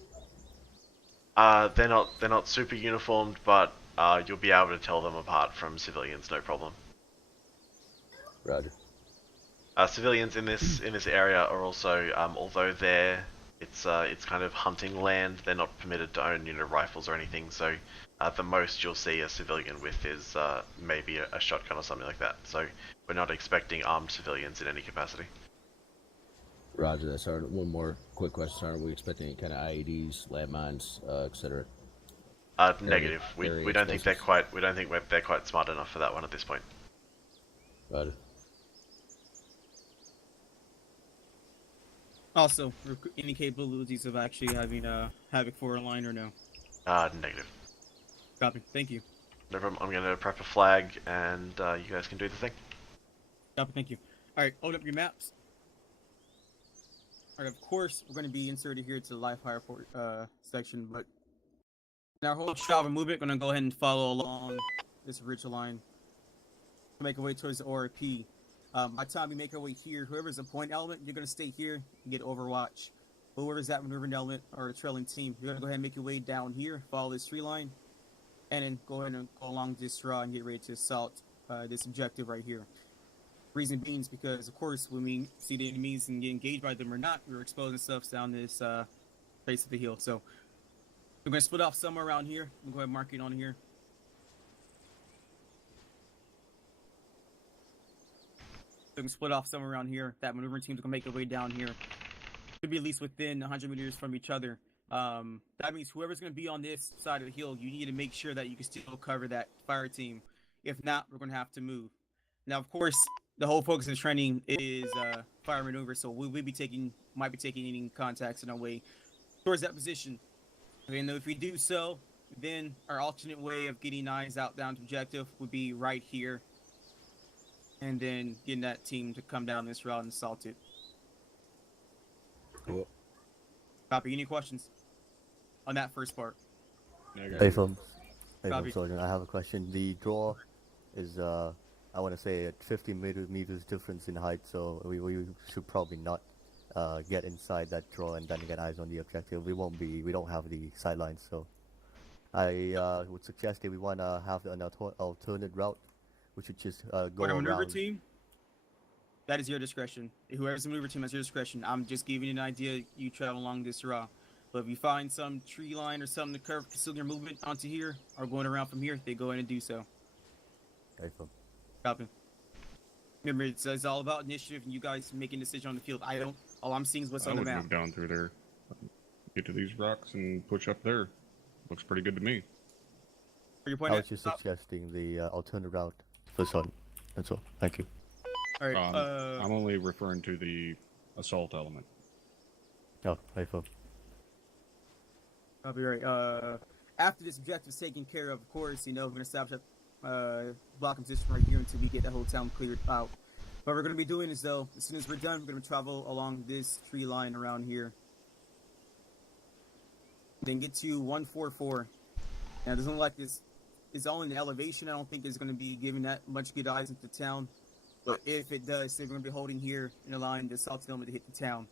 They're not super uniformed, but you'll be able to tell them apart from civilians, no problem. Roger. Civilians in this area are also, although it's kind of hunting land, they're not permitted to own rifles or anything. So the most you'll see a civilian with is maybe a shotgun or something like that. So we're not expecting armed civilians in any capacity. Roger that, sir. One more quick question, sir. Are we expecting any kind of IEDs, landmines, etc.? Negative. We don't think they're quite smart enough for that one at this point. Roger. Also, any capabilities of actually having Havoc for a line or no? Negative. Copy. Thank you. No problem. I'm gonna prep a flag, and you guys can do the thing. Copy. Thank you. All right, open up your maps. All right, of course, we're going to be inserted here to the live fire port section, but in our whole travel movement, we're going to go ahead and follow along this ridge line to make our way towards the ORP. By the time we make our way here, whoever's a point element, you're going to stay here and get Overwatch. But whoever's that maneuvering element or the trailing team, you're going to go ahead and make your way down here, follow this tree line, and then go ahead and go along this straw and get ready to assault this objective right here. Reason being is because, of course, when we see the enemies and get engaged by them or not, we're exposing stuff down this face of the hill. So we're going to split off somewhere around here. We'll go ahead and mark it on here. We can split off somewhere around here. That maneuvering team's going to make their way down here. Should be at least within 100 meters from each other. That means whoever's going to be on this side of the hill, you need to make sure that you can still cover that fire team. If not, we're going to have to move. Now, of course, the whole focus of training is fire maneuver, so might be taking any contacts in our way towards that position. And if we do so, then our alternate way of getting eyes out down to objective would be right here, and then getting that team to come down this route and assault it. Cool. Copy. Any questions on that first part? Hey, from Copy. Sergeant, I have a question. The draw is I want to say at 50 meters difference in height, so we should probably not get inside that draw and then get eyes on the objective. We don't have the sidelines, so I would suggest that we want to have an alternate route. We should just go For the maneuver around. team, that is your discretion. Whoever's the maneuver team, that's your discretion. I'm just giving you an idea. You travel along this route. But if you find some tree line or something to curve, conceal your movement onto here, or going around from here, they go in and do so. Hey, from. Copy. Remember, it's all about initiative and you guys making a decision on the field. All I'm seeing is what's on the I would map. move down through there, get to these rocks, and push up there. Looks pretty good to me. For your I point was just suggesting the alternate route for Sergeant. That's all. Thank you. All right. I'm only referring to the assault element. Oh, hey, from. I'll be right. After this objective is taken care of course, we're going to establish a blocking position right here until we get the whole town cleared out. What we're going to be doing is, though, as soon as we're done, we're going to travel along this tree line around here. Then get to 144. Now, it doesn't look like this is all in the elevation. I don't think it's going to be giving that much good eyes into town. But if it does, then we're going to be holding here and allowing the assault element to hit the town.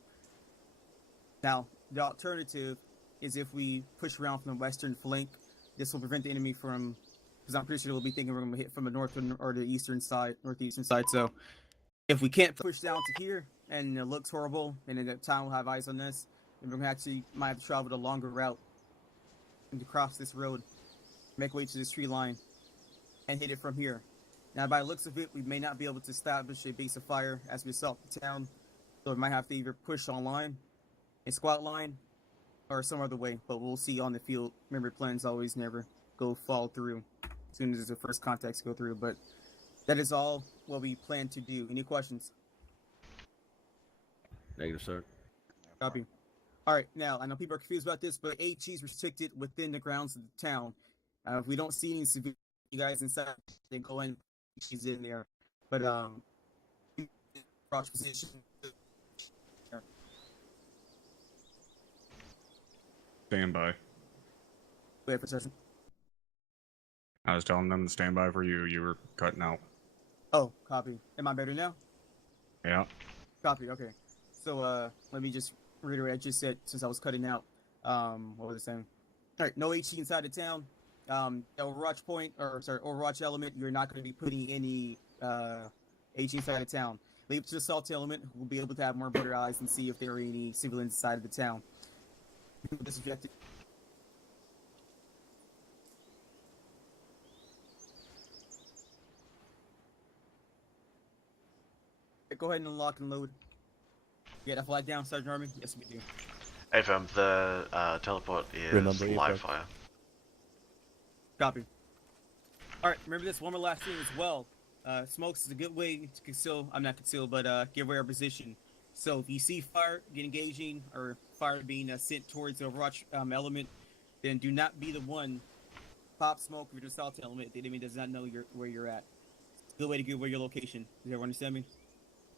Now, the alternative is if we push around from the western flank. This will prevent the enemy from, because I'm pretty sure they'll be thinking we're going to hit from the northern or the eastern side, northeastern side. So if we can't push down to here and it looks horrible and then the town will have eyes on this, then we're going to actually might have to travel the longer route and to cross this road, make way to this tree line, and hit it from here. Now, by the looks of it, we may not be able to establish a base of fire as we assault the town, so we might have to either push online, a squat line, or some other way, but we'll see on the field. Remember, plans always never fall through as soon as the first contacts go through, but that is all what we plan to do. Any questions? Negative, sir. Copy. All right, now, I know people are confused about this, but HE is restricted within the grounds of the town. If we don't see any civilian guys inside, then go in, she's in there. But, approach position. Stand by. Wait for a second. I was telling them to stand by for you. You were cutting out. Oh, copy. Am I better now? Yeah. Copy, okay. So, let me just reiterate what I just said since I was cutting out. What was I saying? All right, no HE inside the town. Overwatch point, or sorry, Overwatch element, you're not going to be putting any HE inside the town. Leave it to the assault element, who will be able to have more better eyes and see if there are any civilians inside of the town. This objective. Go ahead and unlock and load. Get that flag down, Sergeant Army? Yes, we do. AFM, the teleport is live fire. Copy. Alright, remember this one more last thing as well. Smokes is a good way to conceal, I'm not conceal, but give away our position. So if you see fire engaging or fire being sent towards the Overwatch element, then do not be the one pop smoke with your assault element. The enemy does not know where you're at. It's a good way to get where your location. Does everyone understand me?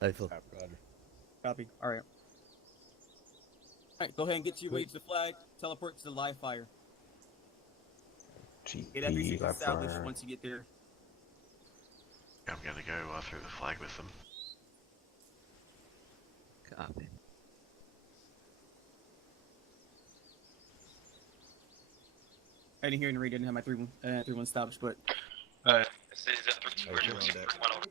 Copy. All right. All right. Go ahead and get to your way to the flag. Teleport to the live fire. Get everything established once you get there. I'm gonna go through the flag with them. Copy. I didn't hear in the radio. I didn't have my 3-1 established, but This is 3-2 Roger, 6-1 over.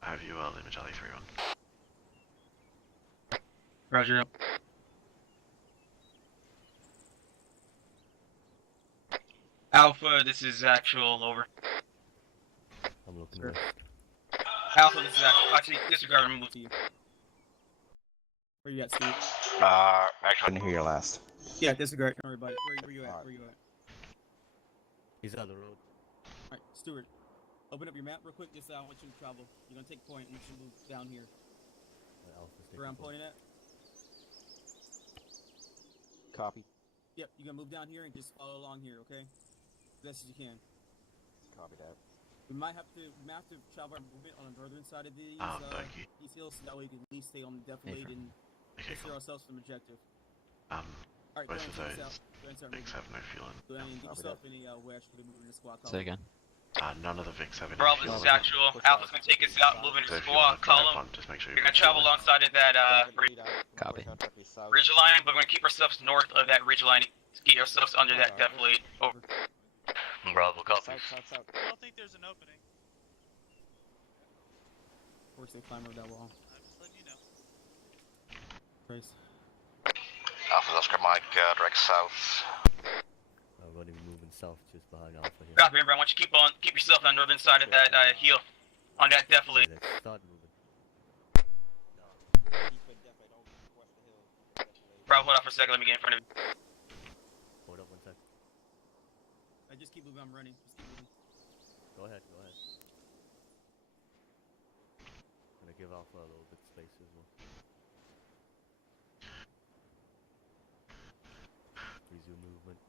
I have you, Lima Charlie 3-1. Roger. Alpha, this is actual, over. I'm looking Sure. Alpha, this is actual. Actually, disregard and move to you. Where you at, Stuart? Actually, I didn't hear your last. Yeah, disregard. Don't worry about it. Where you at? Where you at? He's on the road. Alright, Stuart. Open up your map real quick. Just I want you to travel. You're gonna take point. I want you to move down here. Where I'm pointing at? Copy. Yep, you're gonna move down here and just follow along here, okay? Best as you can. Copy that. We might have to travel our movement on the northern side of these hills, so that way we can at least stay on the defilade and secure ourselves from objective. Alright, Both of those Vics have no fueling. Go ahead and get yourself in a way actually moving in the squad column. Say again. None of the Vics have any Bravo, fueling. this is actual. Alpha's gonna take us out, moving to So if you squad want to drive column. on, just make sure We're gonna travel alongside of that Copy. ridge line, but we're gonna keep ourselves north of that ridge line to get ourselves under that defilade. Over. Bravo, copy. I don't think there's an opening. Of course they climb over that wall. I'm just letting you know. Trace. Alpha Oscar Mike, direct south. I'm going to be moving south just behind Alpha here. Copy, remember, I want you to keep yourself on the northern side of that hill, on that defilade. Let's start moving. Bravo, hold on for a second, let me get in front of you. Hold up one sec. I just keep moving, I'm running. Just keep moving. Go ahead, go ahead. I'm gonna give Alpha a little bit of space as well. Resume movement.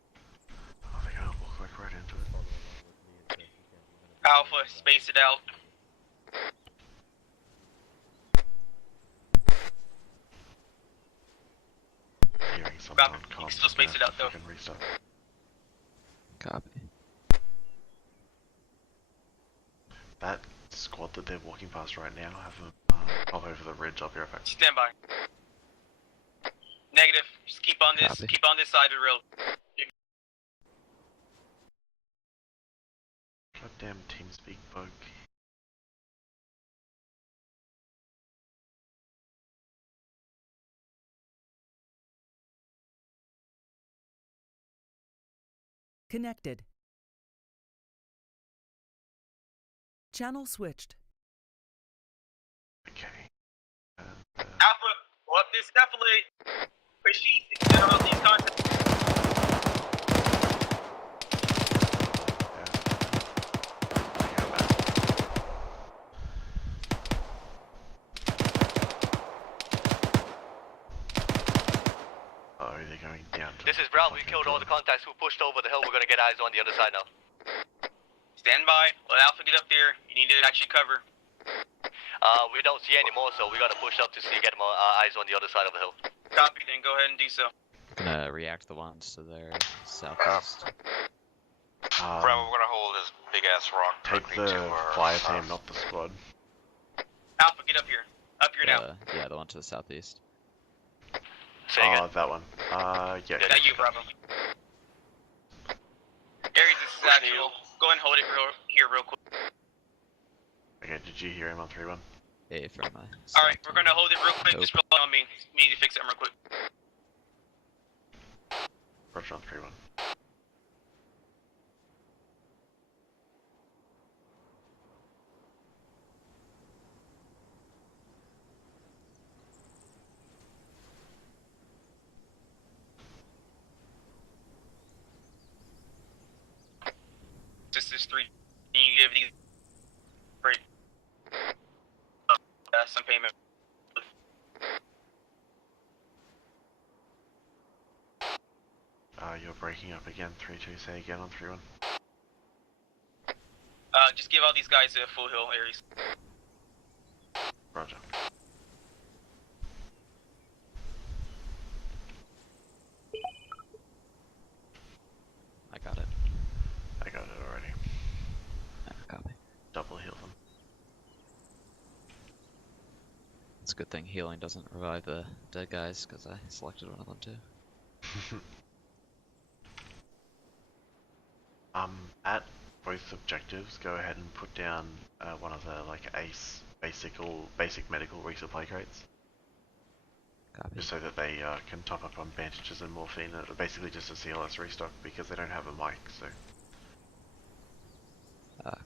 Oh, they're gonna walk like right into it. Follow along with me as best you can. Alpha, space it out. Hearing someone Copy. on You comms. can still space it out, though. Fucking restart. Copy. That squad that they're walking past right now, have them pop over the ridge. I'll be right back. Stand by. Negative. Just keep on this. Copy. Keep on this side of the road. Goddamn TeamSpeak bug. Connected. Channel switched. Okay. Alpha, go up this defilade. Proceed to center all these contacts. Oh, they're going down to This is Brown. We killed all the contacts who pushed over the hill. We're gonna get eyes on the other side now. Stand by. Let Alpha get up there. You need to actually cover. We don't see any more, so we gotta push up to see get them eyes on the other side of the hill. Copy, then go ahead and do so. Gonna react the ones to their southeast. Bravo, we're gonna hold this big ass rock. Take directly the to our fire south. team, not the squad. Alpha, get up here. Up here now. Yeah, the one to the southeast. Say again. That one. Yeah. That you, Bravo. Aries, this is actual. Go ahead and hold it here real quick. Okay, did you hear him on 3-1? A for my. Alright, we're gonna hold it real quick. Nope. Just rely on me. We need to fix it real quick. Roger on 3-1. This is 3. Can you give these... Great. some payment. You're breaking up again. 3-2. Say again on 3-1. Just give all these guys a full heal, Ares. Roger. I got it. I got it already. Copy. Double heal them. It's a good thing healing doesn't revive the dead guys, because I selected one of them too. At both objectives, go ahead and put down one of the basic medical resupply crates. Copy. Just so that they can top up on bandages and morphine. Basically just a CLS restock because they don't have a mic, so.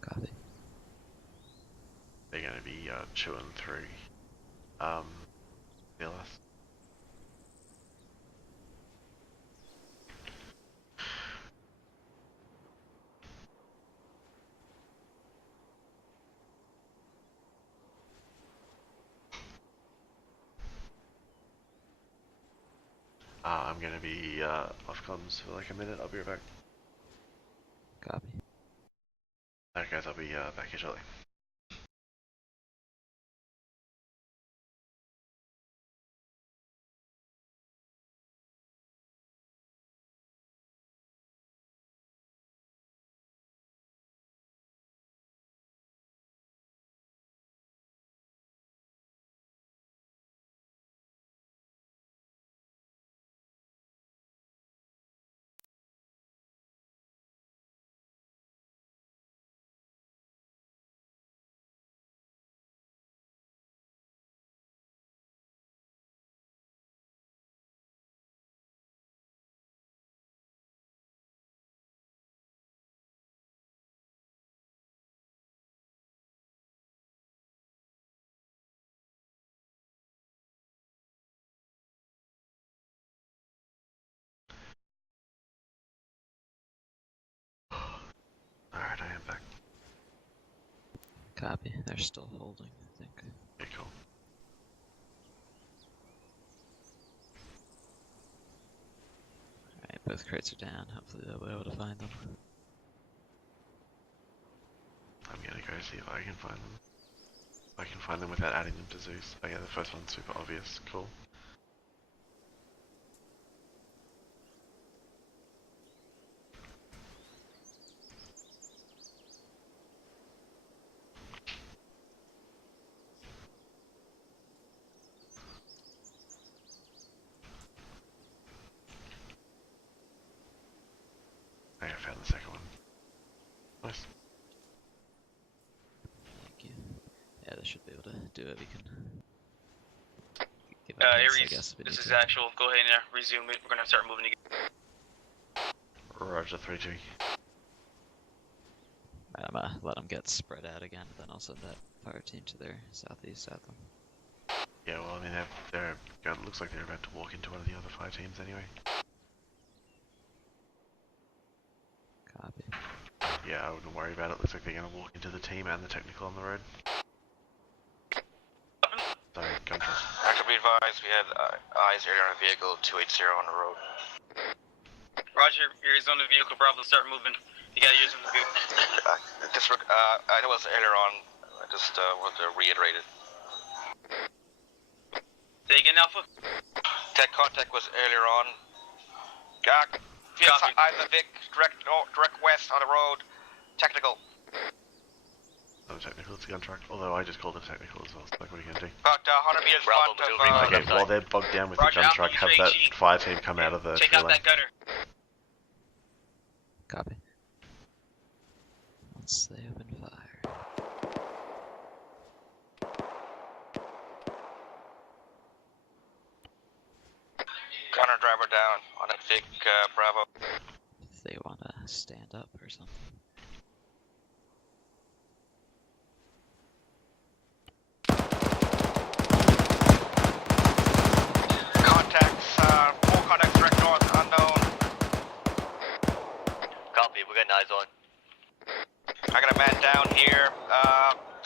Copy. They're going to be chewing through CLS. I'm gonna be off comms for like a minute. I'll be right back. Copy. Alright guys, I'll be back here shortly. Alright, I am back. Copy. They're still holding, I think. Okay, cool. Alright, both crates are down. Hopefully they'll be able to find them. I'm gonna go see if I can find them. If I can find them without adding them to Zeus. Okay, the first one's super obvious. Cool. I found the second one. Nice. Thank you. Yeah, they should be able to do it. We can give Ares, I guess, this is actual. Go ahead and resume it. We're gonna start moving again. Roger, 3-2. I'm gonna let them get spread out again, and then I'll send that fire team to their southeast at them. Yeah, well, I mean, it looks like they're about to walk into one of the other 5 teams anyway. Copy. Yeah, I wouldn't worry about it. Looks like they're going to walk into the team and the technical on the road. Sorry, gun trust. Actually, be advised, we had eyes earlier on a vehicle 280 on the road. Roger, ears on the vehicle, Bravo, start moving. You got ears on the vehicle. I know it was earlier on, I just want to reiterate it. Say again, Alpha? Tech contact was earlier on. I'm the Vic, direct west on the road. Technical. Not a technical, it's a gun truck. Although I just called it a technical as well, so like what are you going to do? About 100 meters front of... Okay, while they're bogged down with Roger, the gun Alpha, truck, have use that AG. fire team come out of the Take tree out lane. that gunner. Copy. Once they open fire. Gunner driver down on that Vic, Bravo. If they want to stand up or something. Contacts, 4 contacts direct north, unknown. Copy, we're getting eyes on. I got a man down here,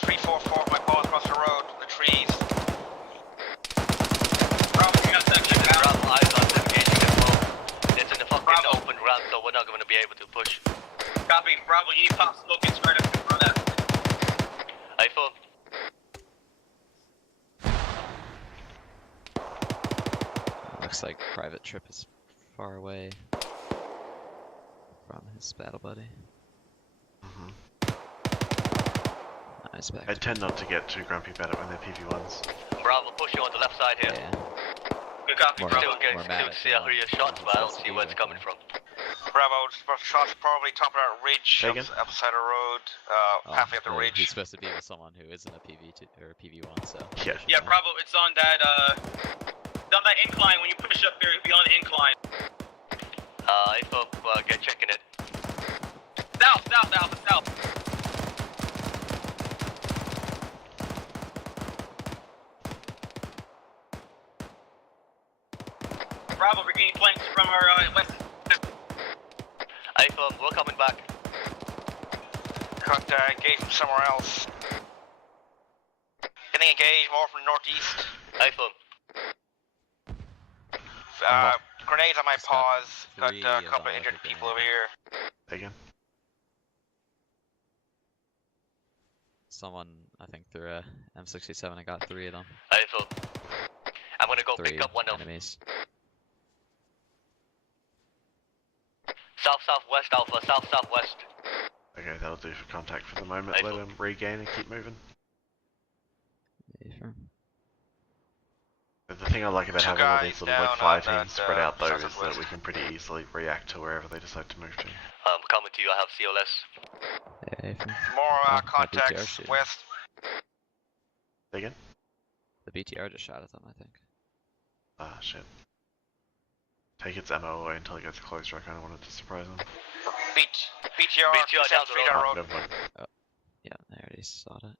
344 my pole across the road, the trees. Looks like Private Trip is far away from his battle buddy. Nice back. I tend not to get too grumpy about it when they're PV1s. Bravo, pushing on the left side here. Yeah. Good copy, More- Bravo. Still more see I hear your shots, but I don't see where it's coming from. Bravo, shots probably top of that ridge, Say again? up the side of the road, halfway up the He's ridge. supposed to be with someone who isn't a PV2 or a PV1, so. Yeah. Yeah, Bravo, it's on that incline. When you push up there, it'll be on the incline. If get checking it. South, Alpha, south. Bravo, we're getting flanked from our west. We're coming back. Cut engage from somewhere else. Getting engaged more from northeast. Grenades on my Just got paws. Got three a of couple them of injured with a people grenade. over here. Again. Someone, I think, threw a M67 and got 3 of them. I'm gonna go 3 pick up one of enemies. southwest Alpha, southwest. Okay, that'll do for contact for the moment. Let them regain and keep moving. Affirm. But the thing I like about Two having all these guys little like down fire on that, teams spread out though is southwest. that we can pretty easily react to wherever they decide to move to. Coming to you, I have CLS. Yeah, Affirm. More Oh, that BTR contacts shooting. west. Say again? The BTR just shot at them, I think. Ah, shit. Take its ammo away until it gets closer. I kind of wanted to surprise them. BTR down the road. down the Oh, road. never mind. Yeah, I already saw it.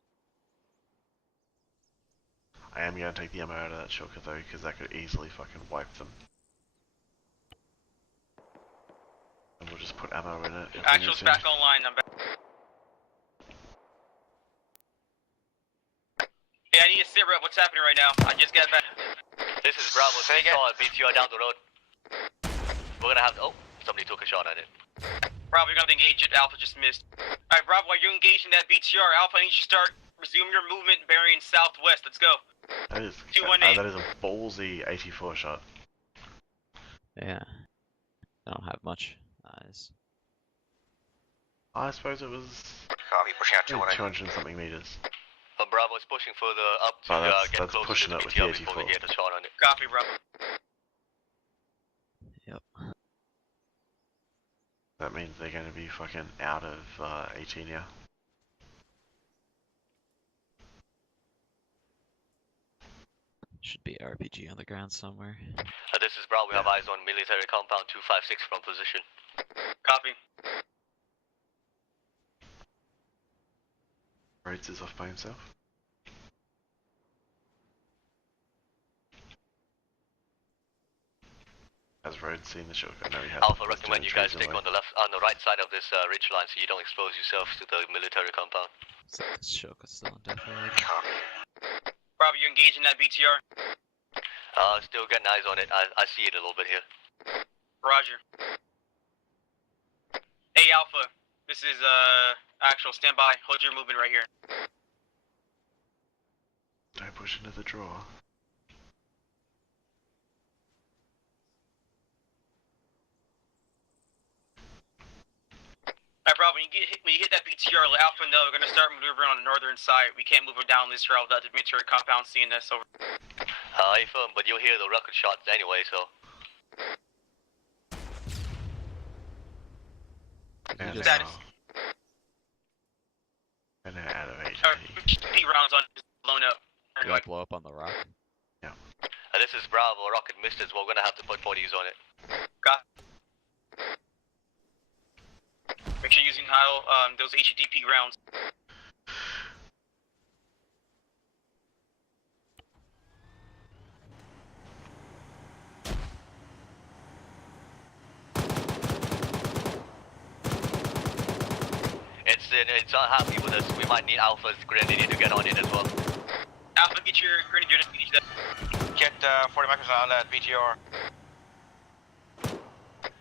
I am going to take the ammo out of that shotgun though, because that could easily fucking wipe them. And we'll just put ammo in it. if we Actual's need to. back online. I'm back. Yeah, I need a sit rep. What's happening right now? I just got back. This is Bravo. Say We again. saw a BTR down the road. We're gonna have. Oh, somebody took a shot at it. Bravo, you're gonna have to engage it. Alpha just missed. Alright, Bravo, while you're engaging that BTR, Alpha, I need you to resume your movement bearing southwest. Let's go. That is, 218. that is a ballsy 84 shot. Yeah. I don't have much eyes. I suppose it was Copy, pushing out maybe 218. 200 and something meters. Bravo is pushing further up to Oh, that's- get that's closer pushing to the it with BTR the before we 84. get a shot on it. Copy, Bravo. Yep. That means they're going to be fucking out of 18 yeah. Should be RPG on the ground somewhere. This is Bravo. We have eyes on military compound 256 from position. Copy. Rhodes is off by himself. Has Rhodes seen the shotgun? No, he hasn't. Alpha, He's recommend doing you guys trees stick away. on the right side of this ridge line so you don't expose yourselves to the military compound. Looks like this Shoka's still on death row. Copy. Bravo, you're engaging that BTR. Still getting eyes on it. I see it a little bit here. Roger. Hey, Alpha. This is, actual. Stand by. Hold your movement right here. Don't push into the drawer. Alright, Bravo, when you hit that BTR, let Alpha know we're gonna start maneuvering on the northern side. We can't move her down this route without the military compound seeing us over. I firm, but you'll hear the rocket shots anyway, so. And Status. And they're out of Alright, HP. P rounds on, blown up. Did I blow up on the rock? This is Bravo. Rocket missed as well. We're gonna have to put bodies on it. Got. Make sure you're using those HEDP rounds. It's not happy with us. We might need Alpha's grenadier to get on it as well. Alpha, get your grenadier to finish that. Get 40 meters on that BTR.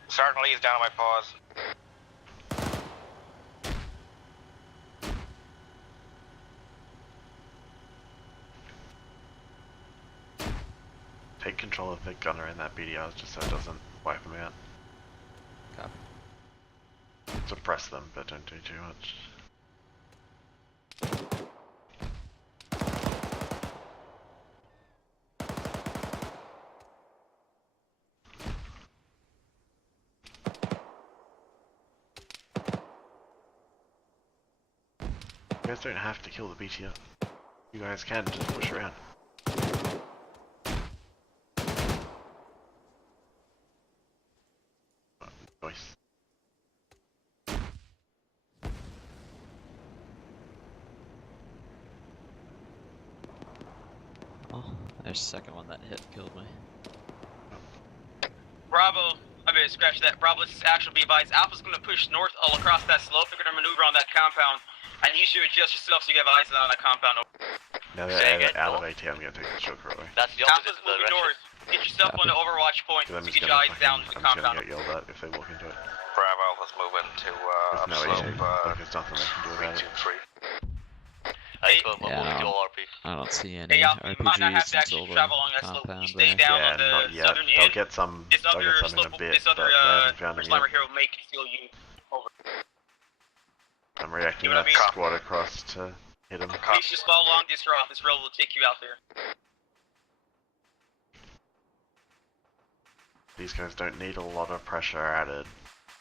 Sergeant Lee is down on my paws. take control of the gunner in that BDR just so it doesn't wipe them out. Copy. Suppress them, but don't do too much. You guys don't have to kill the BTR. You guys can just push around. Nice. Oh, there's the second one that hit killed me. Bravo, I mean, scratch that. Bravo, this is actual be advised. Alpha's gonna push north all across that slope. They're gonna maneuver on that compound. I need you to adjust yourself so you have eyes on that compound. Now they're out of AT, I'm gonna take the shot correctly. That's the opposite Alpha's of the moving direction. north. Get yourself on the overwatch point so I'm you just get your gonna eyes down to the I'm just gonna compound. get yelled at if they walk into it. Bravo Alpha's moving to There's no AT, upslope, like there's nothing they can do about it. 323. Yeah, I don't see any Hey, Alpha, you might not have RPGs to actually until travel the along that slope. You compound stay there. down Yeah, on the not yet. southern They'll end. get some. This They'll other get some in a slope, bit, this other but they haven't found first them line yet. here will make steal you over. I'm reacting You know that what I mean? squad across to hit them. Please just follow along this route. This road will take you out there. These guys don't need a lot of pressure added,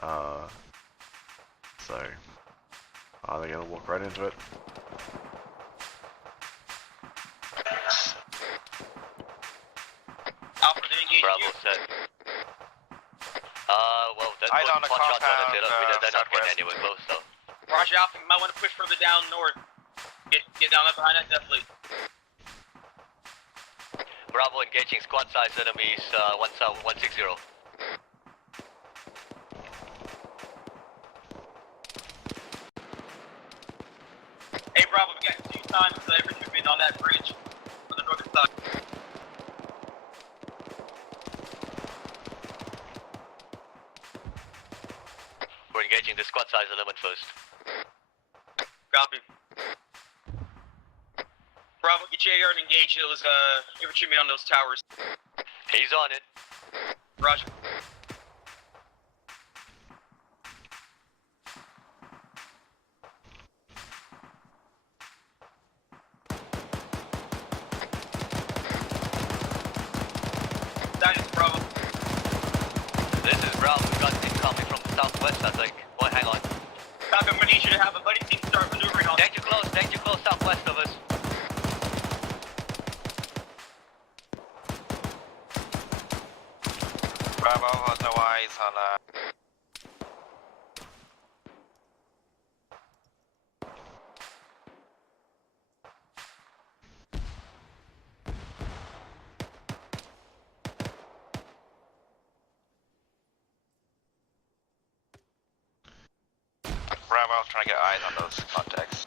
so are they gonna walk right into it? Alpha, they engage Bravo you. set. Well, that Eyes put on the pot shots on it. compound, They're not getting southwest. anywhere close though. Roger, Alpha, you might want to push further down north. Get down there behind that, definitely. Bravo engaging squad size enemies 160. Hey, Bravo, we got 2 times the infantrymen on that bridge on the northern side. We're engaging the squad size element first. Copy. Bravo, get your AR and engage those infantrymen on those towers. He's on it. Roger. That is Bravo. This is Bravo. We've got incoming from the southwest, I think. Well, hang on. Copy, I'm gonna need you to have a buddy team start maneuvering on. Danger close southwest of us. Bravo has no eyes on Bravo's trying to get eyes on those contacts.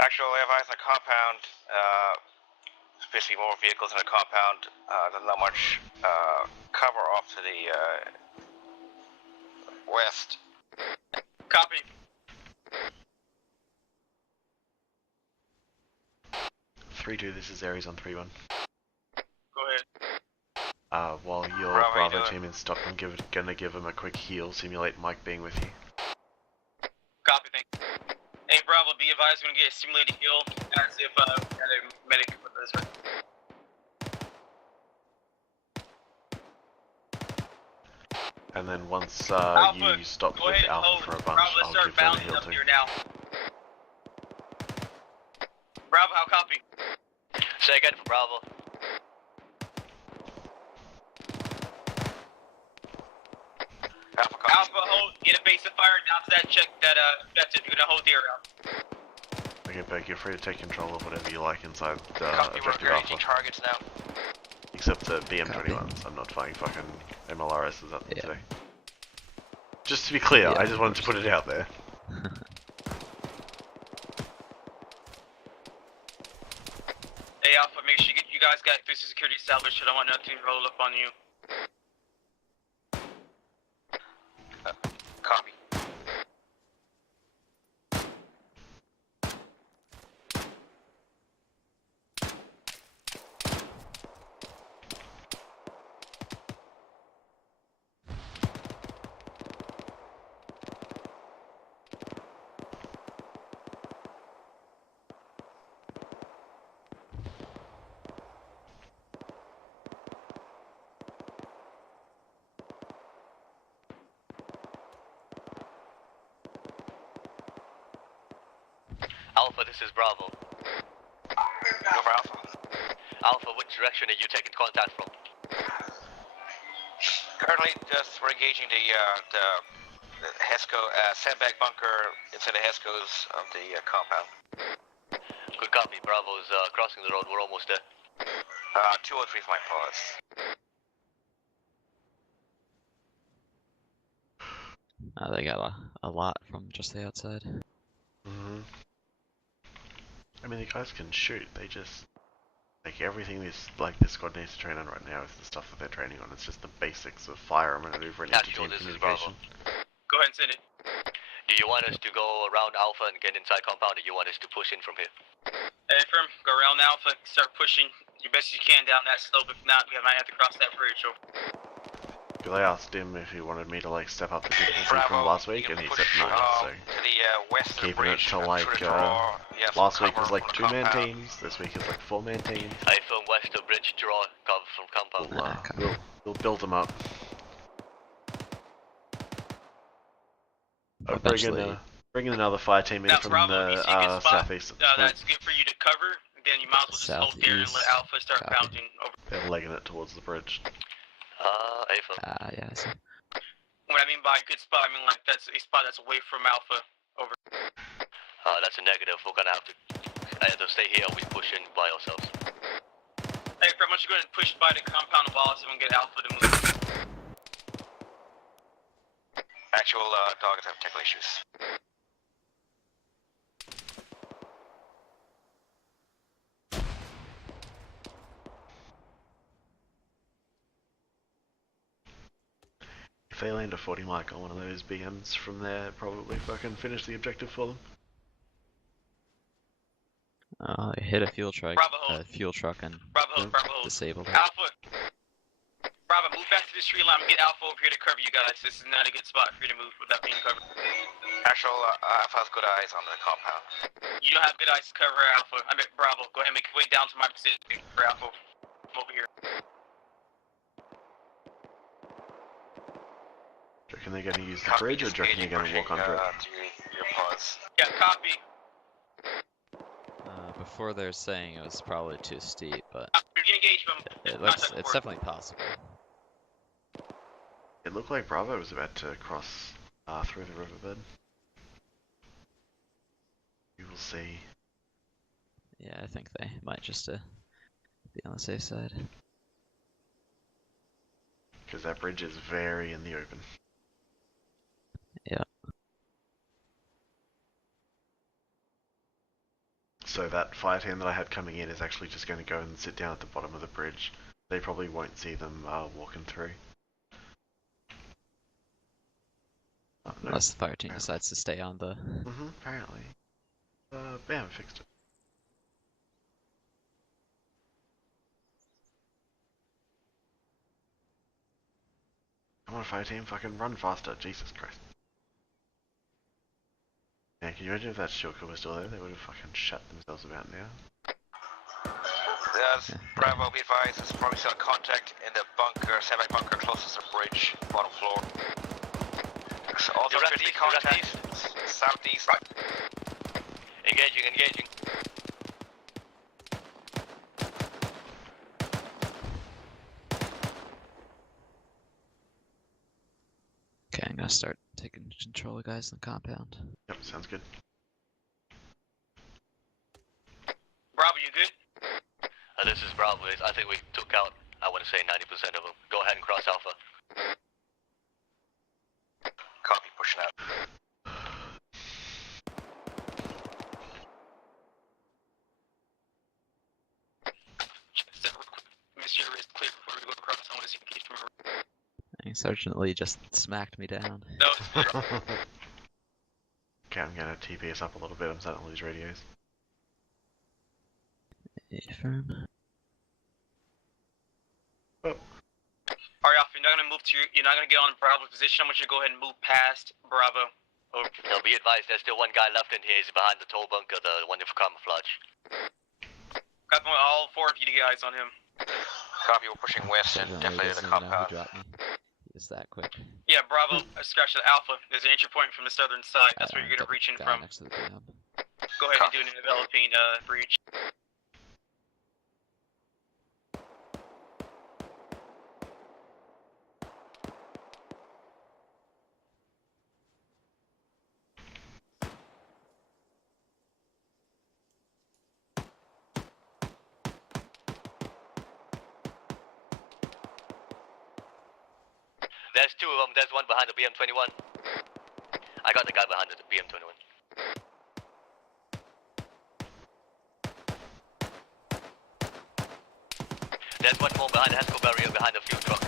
Actually, we have eyes on the compound. Basically more vehicles in the compound. There's not much cover off to the west. Copy. 3-2, this is Ares on 3-1. Go ahead. While your Bravo, how you Bravo doing? team in Stockholm gonna give him a quick heal, simulate Mike being with you. Copy, thank you. Hey, Bravo, be advised, we're gonna get a simulated heal as if we had a medic with us. And then once Alpha, you stop go with ahead and Alpha hold. for a bunch, Bravo, let's I'll start give them a bouncing heal up too. here now. Bravo, how copy? Say again for Bravo. Alpha, hold. Get a base of fire down to that check, that objective. You're gonna hold the area. Okay, Beck, you're free to take control of whatever you like inside Copy, we're Objective engaging Alpha. targets now. Except the BM-21s. I'm not fighting fucking MLRSs up Yeah. today. Just to be clear, Yeah, I just wanted to put it out there. Hey, Alpha, make sure you guys got 3 security established. I don't want nothing to roll up on you. Copy. Alpha, this is Bravo. Over Alpha. Alpha, which direction are you taking contact from? Currently, just we're engaging the HESCO sandbag bunker inside the HESCOs of the compound. Good copy. Bravo's crossing the road. We're almost there. 203 for my pause. They got a lot from just the outside. Mm-hmm. I mean, the guys can shoot. They just like everything this squad needs to train on right now is the stuff that they're training on. It's just the basics of firearm and maneuvering and Actual, team this is communication. Go ahead and send it. Do you want us to go around Alpha and get inside compound, or do you want us to push in from here? Affirm, go around Alpha, start pushing your best you can down that slope. If not, we might have to cross that bridge. Over. Because I asked him if he wanted me to like step up the difficulty from last week, and he said no. So to the west of the keeping it bridge, to like yes, last week was cover like from the 2-man compound. teams. This week is like 4-man teams. I film west of bridge, draw cover from compound. We'll build them up. Bring in another fire team in Now, from Bravo, the you see a good spot, southeast. that's good for you to cover. Then you might as well just hold there and let Alpha start bouncing over. They're legging it towards the bridge. Alpha. Yeah, I see. What I mean by good spot, I mean like that's a spot that's away from Alpha. Over. That's a negative. We're gonna have to either stay here or we push in by ourselves. Hey, Fred, why don't you go ahead and push by the compound wall so we can get Alpha to move. Actual dogs have technical issues. If they land a 40 mark on one of those BMs from there, probably fucking finish the objective for them. They hit a fuel truck. Bravo, Fuel truck and Bravo, disabled it. Alpha. Bravo, move back to the tree line. Get Alpha over here to cover you guys. This is not a good spot for you to move without being covered. Actual Alpha has good eyes on the compound. You don't have good eyes to cover Alpha. I mean, Bravo. Go ahead and make your way down to my position for Alpha. Over here. Do you reckon they're going to use the bridge, or do you reckon you're going to walk under it? Your pause. Yeah, copy. Before they're saying it was probably too steep, but You can engage them. it's definitely possible. It looked like Bravo was about to cross through the riverbed. You will see. Yeah, I think they might just be on the safe side. Because that bridge is very in the open. Yeah. So that fire team that I had coming in is actually just going to go and sit down at the bottom of the bridge. They probably won't see them walking through. Oh, no. Unless the fire team decides to stay on the... apparently. Bam, fixed it. Come on, fire team, fucking run faster, Jesus Christ. Yeah, can you imagine if that Shilka was still there? They would have fucking shut themselves about now. Bravo, be advised, there's probably still contact in the bunker, semi-bunker closest to the bridge, bottom floor. So also could be contact southeast. Engaging. Okay, I'm gonna start taking control of guys in the compound. Yep, sounds good. Bravo, you good? This is Bravo. I think we took out, I want to say 90% of them. Go ahead and cross Alpha. Copy, pushing out. Monsieur is clear before we go across. I want to see engage from her. Dang, Sergeant Lee just smacked me down. No. Okay, I'm gonna TP us up a little bit. I'm starting to lose radios. Firm. Alright, Alpha, you're not gonna move to you're not gonna get on Bravo's position. I want you to go ahead and move past Bravo. Over. Now be advised, there's still one guy left in here. He's behind the toll bunker, the one with camouflage. Got all four of you guys on him. Copy, we're pushing west and Sergeant Lee definitely doesn't the even know who compound. dropped me. He was that quick. Yeah, Bravo, scratch the Alpha. There's an entry point from the southern side. That's where you're gonna reach in Guy from. next to the BM. Go ahead and do an enveloping breach. There's two of them. There's one behind the BM-21. I got the guy behind the BM-21. There's one more behind the Hesco barrier behind the fuel truck.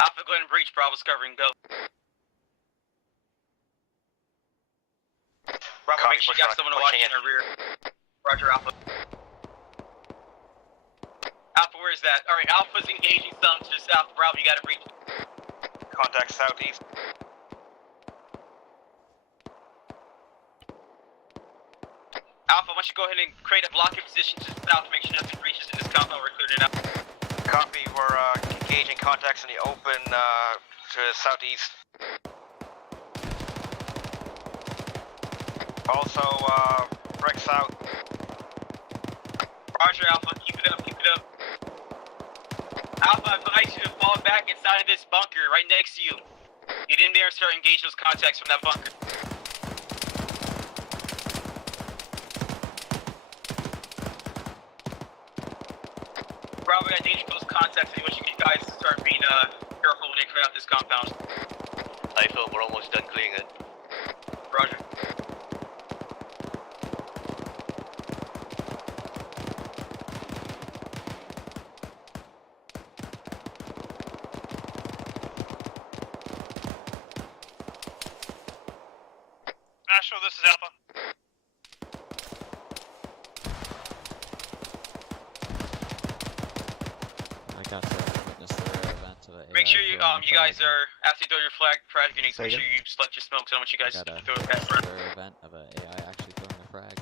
Alpha, go ahead and breach. Bravo's covering. Go. Bravo, make sure you got someone watching in the rear. Roger, Alpha. Alpha, where is that? Alright, Alpha's engaging some to the south. Bravo, you gotta breach. Contact southeast. Alpha, why don't you go ahead and create a blocking position to the south to make sure nothing breaches in this compound. We're cleared it out. Copy, we're engaging contacts in the open to the southeast. Also, break south. Roger, Alpha, keep it up, keep it up. Alpha, I advise you to fall back inside of this bunker right next to you. Get in there and start engaging those contacts from that bunker. Bravo, got danger close contacts. I want you guys to start being careful when they come out this compound. I feel we're almost done clearing it. Roger. Nashville, this is Alpha. I got to witness the rare event of an Make AI sure you throwing a you guys frag. are after you throw your flag grenades. Say Make sure again? you select your smokes. I don't want you guys Got to a throw it past. rare event of an AI actually throwing a frag.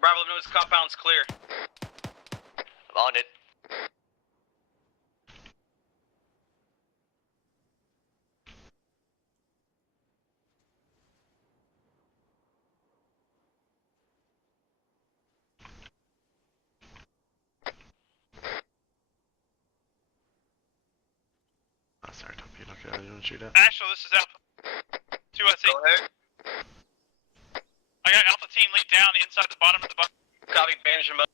Bravo, know this compound's clear. I'm on it. Oh, sorry, Top, you're not going to shoot at. Nashville, this is Alpha. 2SE. Go ahead. I got Alpha team lead down inside the bottom of the bunker. Copy, bandage him up.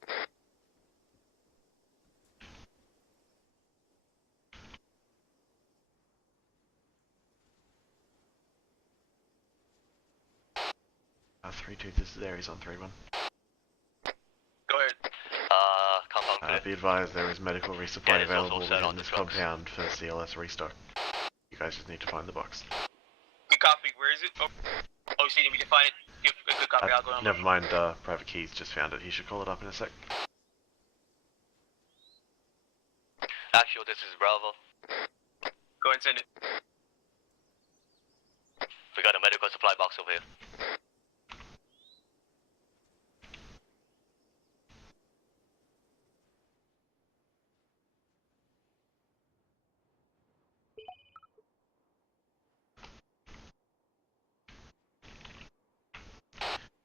Uh, 3-2, this is Aries on 3-1. Go ahead. Compound clear. Be advised there is medical resupply Yeah, there's also available set on in the this trucks. compound for CLS restock. You guys just need to find the box. Good copy. Where is it? Oh, you see, we can find it. Good copy. I'll go on. Never mind, Private Keys just found it. He should call it up in a sec. Actual, this is Bravo. Go ahead and send it. We got a medical supply box over here.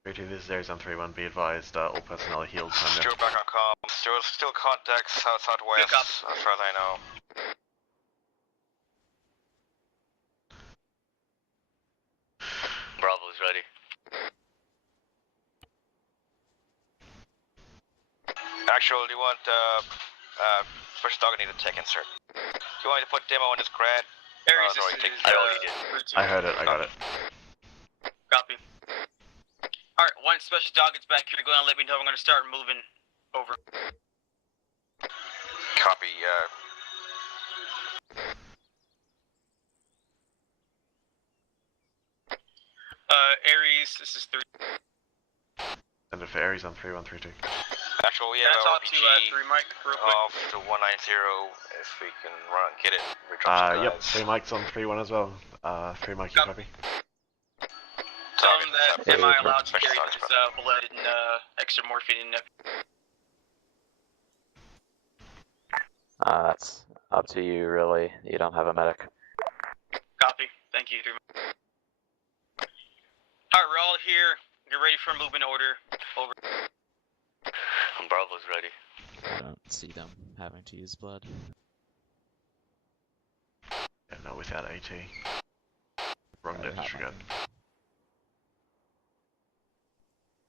This is Aries on 3-1. Be advised, all personnel are healed. Time now. Still back on comm. Still contacts southwest, as far as I know. Bravo's ready. Actually, do you want special dog need to take insert? Do you want me to put demo on this grad? Aries, sorry, this is, I already did. I heard it, I got it. Copy. Alright, one special dog gets back here. Go ahead and let me know. I'm going to start moving over. Copy, Aries, this is 3. Send it for Aries on 3-1-3-2. Actually, we Can have I talk to RPG 3 Mike real quick? off to 190 if we can run, get it. Yep, 3 mics on 3-1 as well. 3 mics, you copy? Tell them that Hey, am I allowed to special carry targets, this blood and extra morphine in there? That's up to you, really. You don't have a medic. Copy. Thank you, 3 Mike. here. You're ready for a movement order. Over. Bravo's ready. I don't see them having to use blood. Yeah, not without AT. Wrong Right, net disregard.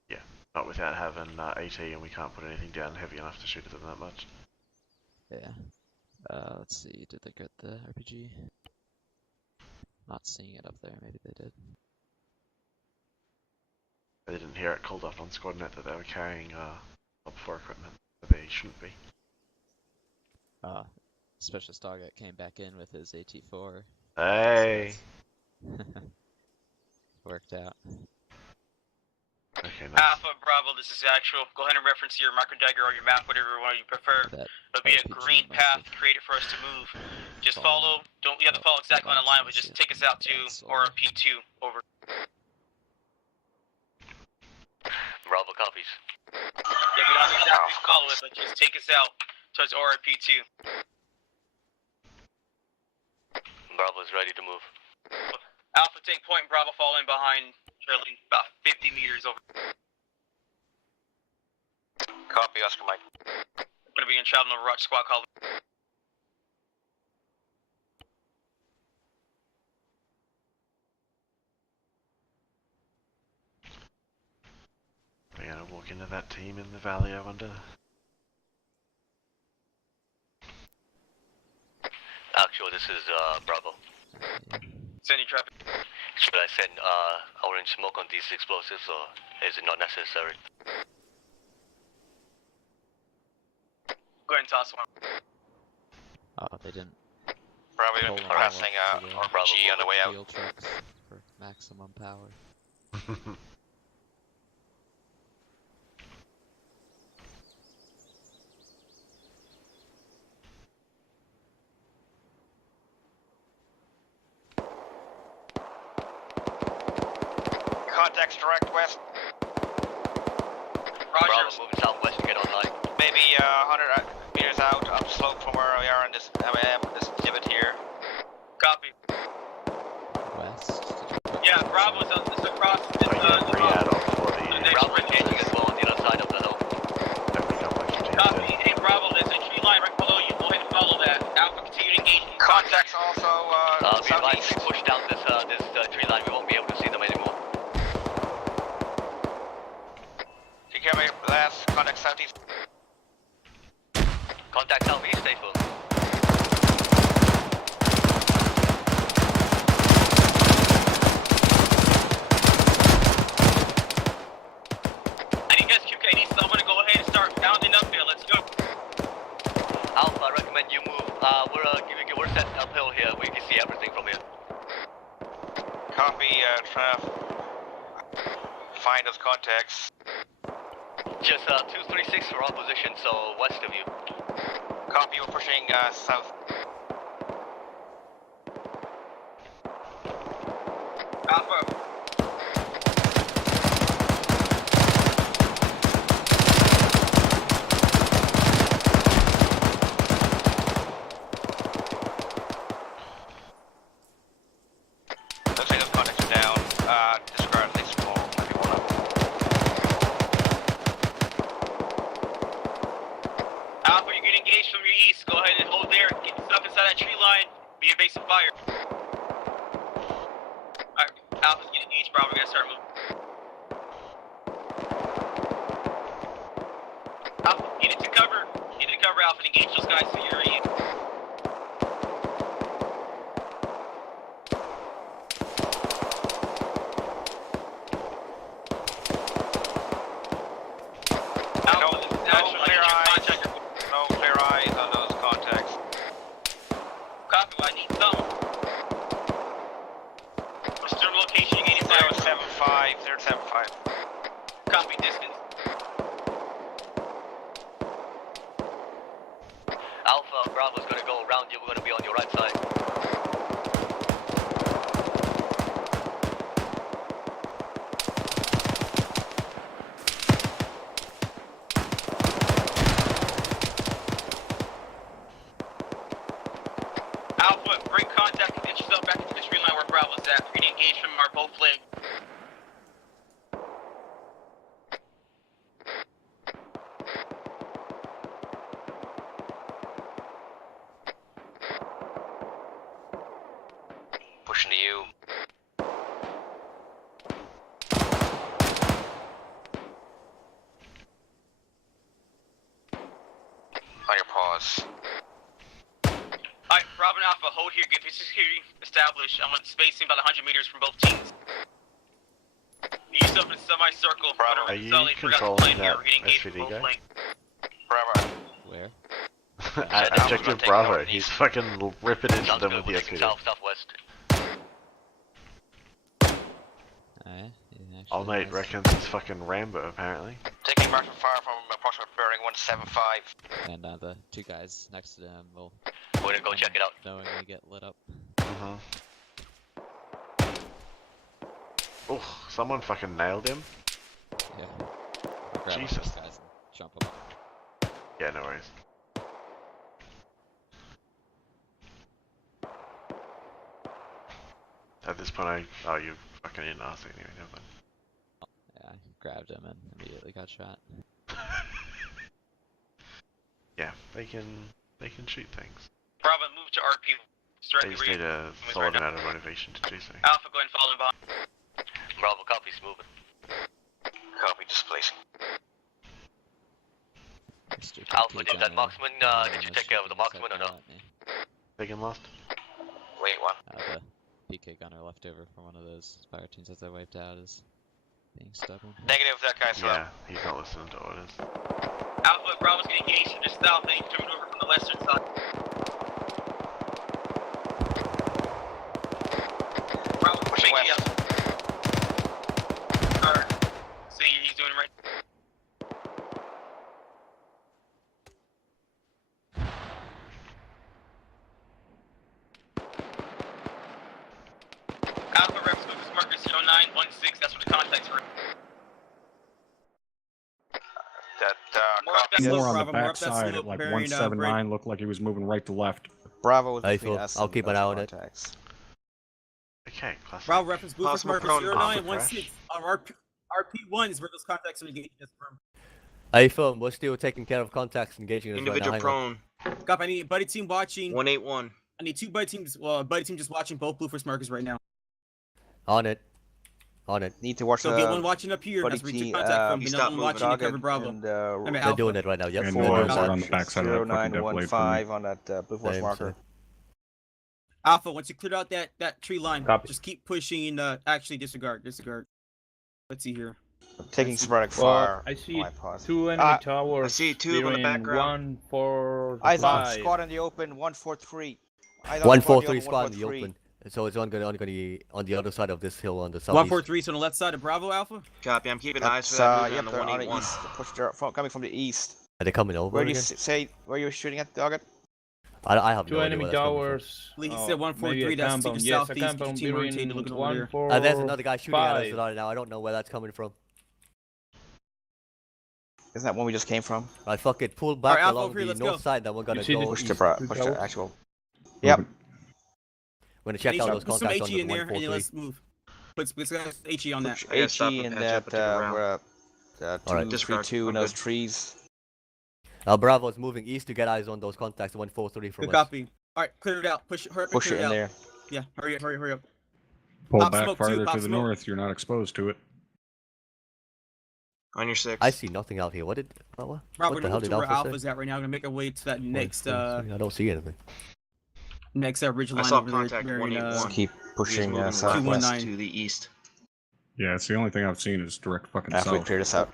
Yeah, not without having AT, and we can't put anything down heavy enough to shoot at them that much. Yeah. Let's see, did they get the RPG? Not seeing it up there, maybe they did. They didn't hear it called up on squad net that they were carrying up for equipment, but they shouldn't be. Specialist Target came back in with his AT4. Hey! Worked out. Okay, nice. Alpha, Bravo, this is actual. Go ahead and reference your micro dagger or your map, whatever one you prefer. There'll be a green path created for us to move. Just follow. You have to follow exactly on the line, but just take us out to RP2. Over. Bravo copies. Yeah, we don't exactly follow it, but just take us out towards RP2. Bravo's ready to move. Alpha, take point. Bravo, fall in behind. Trailing about 50 meters over. Copy, Oscar Mike. I'm gonna be in traveling over Rock Squad column. We're gonna walk into that team in the valley, I wonder. Actual, this is Bravo. Sending traffic. Should I send orange smoke on these explosives, or is it not necessary? Go ahead and toss one. Oh, they didn't. Probably pull them all harassing up to the RPG on the way out. fuel trucks for maximum power. Contacts direct west. Roger. Bravo moving southwest to get online. Maybe 100 meters out, up slope from where we are in this divot here. Copy. West. Yeah, Bravo's on this across this Bravo engaging as well on the other side of the hill. Copy. Hey, Bravo, there's a tree line right below you. Go ahead and follow that. Alpha, continue to engage. Contacts also Be advised, if we push down this tree line, we won't be able to see them anymore. Take care of my last contact southeast. Contact southeast, stay full. I need guys QK, so I'm gonna go ahead and start pounding up here. Let's go. Alpha, I recommend you move. We're set uphill here. We can see everything from here. Copy, trying to find those contacts. Just 236 for our position, so west of you. Copy, we're pushing south. Alpha. Looks like those contacts are down. Disregard at least small. Maybe one up. Alpha, you're getting engaged from your east. Go ahead and hold there. Get yourself inside that tree line. Be evasive fire. Alright, Alpha's getting engaged, bro. We're gonna start moving. Alpha, get into cover. Get into cover, Alpha, and engage those guys to your east. No clear eyes on those contacts. Copy, I need some. What's their location? You getting fire? 075. Copy, distance. Alpha, Bravo's gonna go around you. We're gonna be on your right side. Alpha, break contact and get yourself back into the tree line where Bravo's at. We're gonna engage from our both flank. us. Alright, Bravo and Alpha, hold here, get this security established. I want spacing about 100 meters from both teams. Use up in a semicircle. Are you controlling that SVD guy? Bravo. Where? At Objective Bravo, he's fucking ripping into them with the SVD. Southwest. Old mate reckons he's fucking Rambo, apparently. Taking martial fire from approximate bearing 175. And the two guys next to them will. We're gonna go check it out. Knowingly get lit up. Oh, someone fucking nailed him. Yeah. Grab Jesus. those guys and jump them up. Yeah, no worries. At this point, oh, you fucking in us anyway, never mind. Yeah, I grabbed him and immediately got shot. Yeah, they can shoot things. Bravo, move to RP. They just need a solid amount of motivation to do so. Alpha, go ahead and follow him behind. Bravo, copy's moving. Copy, displacing. Alpha, did that marksman, did you take care of the marksman or no? Big and lost? Wait, what? The PK gunner left over from one of those fire teams that they wiped out is being stubborn. Negative, that guy's Yeah, he's not listening to orders. Alpha, Bravo's getting engaged from the south, and he's coming over from the western side. Bravo, pushing west. See, he's doing right. Alpha reps focus marker 0916, that's what the contacts were. More on the back side at like 179, looked like he was moving right to left. Bravo was I'll keep an eye on it. Okay, classic. Bravo reference blue first marker 0916. RP1 is where those contacts are engaging us from. A-firm, we're still taking care of contacts engaging us Individual right now. prone. Copy, I need a buddy team watching. 181. I need two buddy teams, buddy team just watching both blue first markers right now. On it. On it. Need to watch So get one watching up here, that's where you contact from, another one watching to cover Bravo. They're doing it right now, yep. And more on the backside of that fucking deflate for me. 0915 on that blue force marker. Alpha, once you cleared out that tree line, Copy. just keep pushing, actually disregard. Let's see here. Taking sporadic fire. I see on my pause. two enemy towers. I see two in the clearing background. 145. Eyes on squad in the open, 143. 143 squad in the open. So it's on the other side of this hill on the southeast. 143 is on the left side of Bravo, Alpha. Copy, I'm keeping eyes for that movement on the they're 181. east. Coming from the east. Are they coming over Where do you again? say where you're shooting at, Doggett? I have Two no idea enemy where that's coming towers. Lee said 143, that's to the southeast. Continue rotating, looking over there. There's another guy shooting at us right now. I don't know where that's coming from. Isn't that one we just came from? I fucking pull back Alpha along over here, the let's north go. side, then we're gonna see go Push east. the actual. Yep. We're gonna check out those Put some contacts on HE the in there, and then 143. let's move. Put HE on that. HE in that, we're 232 in those trees. Bravo is moving east to get eyes on those contacts, 143 from Good us. copy. Alright, clear it out. Push it clear in out. there. Yeah, hurry up. Pull Pop back smoke farther too, pop to the smoke. north, you're not exposed to it. On your 6. I see nothing out here. What the Bravo, hell move did to where Alpha Alpha's say? at right now. I'm gonna make our way to that next I don't see anything. ridge line I saw over there. contact bearing, 181. Keep pushing He is moving southwest. west to the east. Yeah, it's the only thing I've seen is direct fucking After we south. clear this out.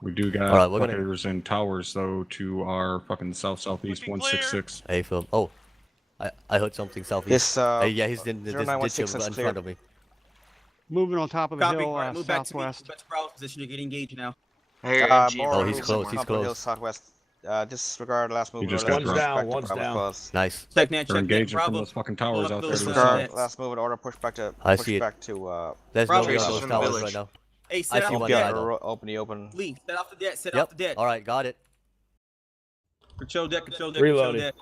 We do got Alright, we're gonna- fuckers in towers though to our fucking southeast 166. Hey, Phil. Oh, I heard something southeast. This, yeah, he's in this ditch 0916 is in clear. front of me. Moving on top of the Copy. hill, Alright, move back to me. southwest. Back to Bravo's position to get engaged now. Here, Oh, he's close, he's Top of the hill close. southwest. Disregard last movement. just order. got One's dropped. down, one's down. Nice. Check They're that, engaging from Bravo. those fucking towers Pull up out there. those, to the Disregard south. last movement order. Push back to. I push see it. back to. There's Bravo, nobody on Traces those from the towers village. right now. Hey, I set see off one the guy dead. though. Open the open. Lee, set off the dead. Set Yep. off the dead. Alright, got it. Control deck. Reloading.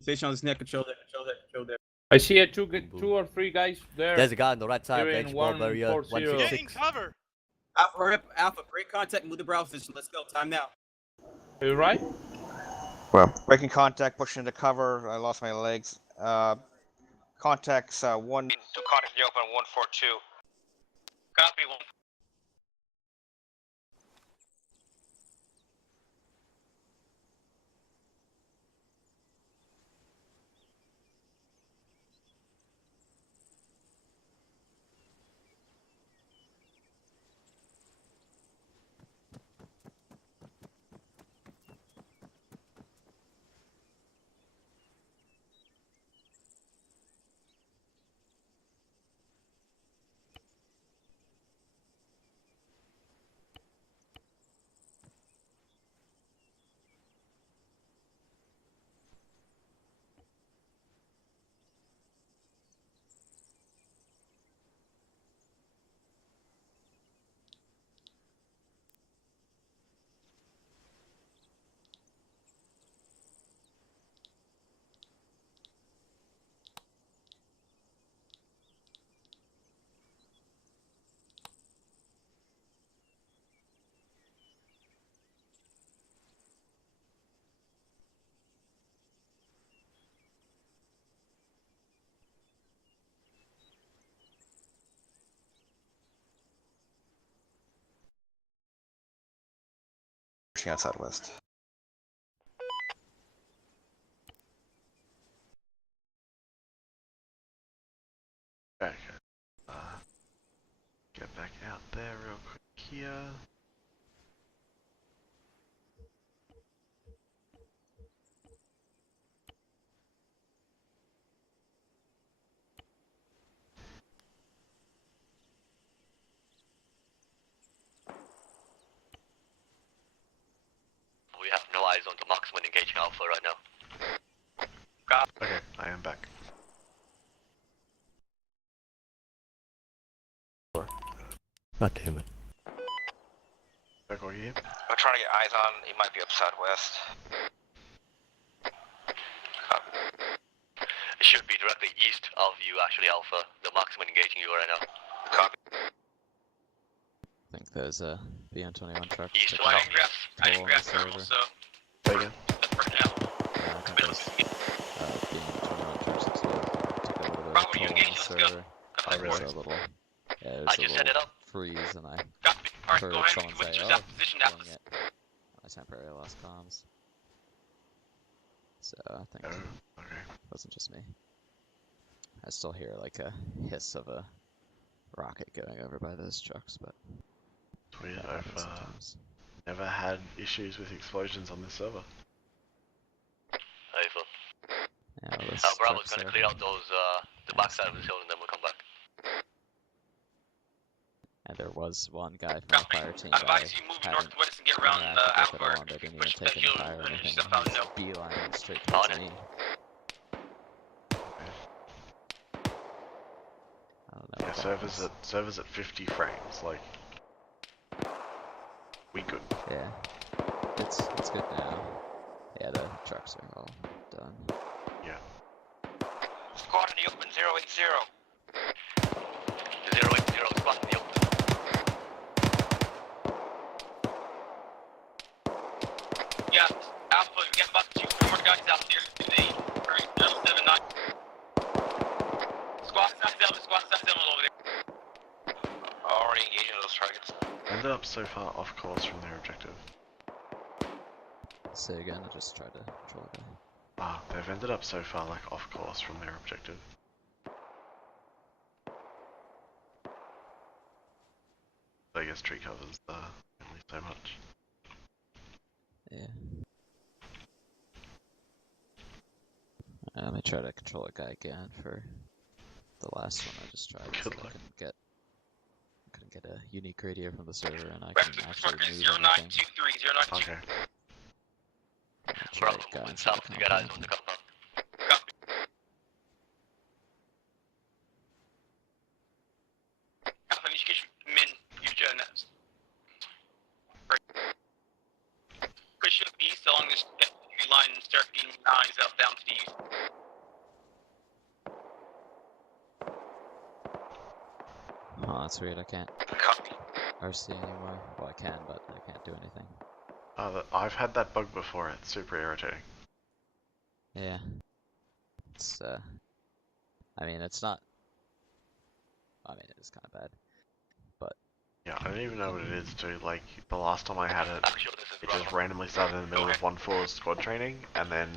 Station on this neck. Control deck. I see two or three guys there. There's a guy on the right side of the They're in edge ball barrier, 140. 166. cover. Alpha, break contact, move the Bravo position. Let's go. Time now. Are you right? Well, breaking contact, pushing into cover. I lost my legs. Contacts one. Two contacts in the open, 142. Copy. pushing out southwest. Okay. Get back out there real quick here. We have no eyes on the marksman engaging Alpha right now. Okay, I am back. God damn it. Back over here. I'm trying to get eyes on. He might be up southwest. It should be directly east of you, actually, Alpha. The marksman engaging you right now. Copy. I think there's a BN-21 truck. East, I didn't grab thermal, so. Say again. For now. Yeah, I think there's BN-21 trucks that took a little bit of toll on the server. Oh, really? So a little, yeah, there's I a just set little it up. freeze, and I Alright, heard go ahead someone and say, switch "Oh, that position now. doing it." I temporarily lost comms. So I think Oh, it okay. wasn't just me. I still hear like a hiss of a rocket going over by those trucks, but It's weird. that I've happens sometimes. never had issues with explosions on this server. Alpha. Yeah, well, this Bravo's truck's gonna there. clear out those, the backside of this hill and then we'll come back. And there was one guy from the fire team I that I advise you moving hadn't northwest and get around interacted with Alpha. at all, and I didn't even Push take that any hill fire or and anything. yourself out, He's no. beelining straight towards me. I don't know. Yeah, servers at 50 frames, like we good. Yeah, it's good now. Yeah, the trucks are all done. Yeah. Squad in the open 080. 080, squad in the open. Yeah, Alpha, we got about 2 more guys out there. They are 079. Squad side 7 over there. Already engaging those targets. Ended up so far off course from their objective. Say again, I just tried to control the guy. Ah, they've ended up so far like off course from their objective. I guess tree covers only so much. Yeah. Let me try to control a guy again for the last one I just tried. Good I luck. couldn't get a unique radio from the server, and I couldn't actually move anything. 0923, 092. Okay. Bravo, moving south to get eyes on the compound. Alpha, you should get your men, your nets. Push up east along this line and start being eyes out down to the east. Oh, that's weird. I can't Copy. RC anymore. Well, I can, but I can't do anything. I've had that bug before. It's super irritating. Yeah. It's I mean, it's not. I mean, it is kind of bad. But Yeah, I don't even know what it is too. Like the last time I had it, it just randomly started in the middle of 1-4 squad training, and then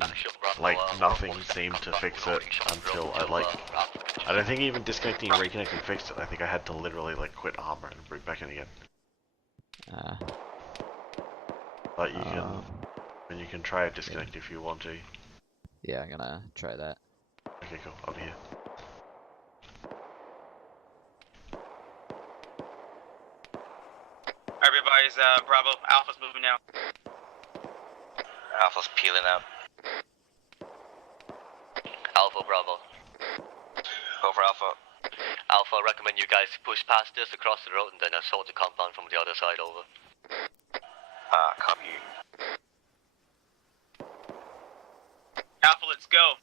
like nothing seemed to fix it until I don't think even disconnecting and reconnecting fixed it. I think I had to literally like quit Arma and root back in again. But you can try a disconnect if you want to. yeah, I'm gonna try that. Okay, cool. I'll be here. Everybody's Bravo. Alpha's moving now. Alpha's peeling out. Alpha, Bravo. Over Alpha. Alpha, I recommend you guys push past this across the road and then assault the compound from the other side over. Copy. Alpha, let's go.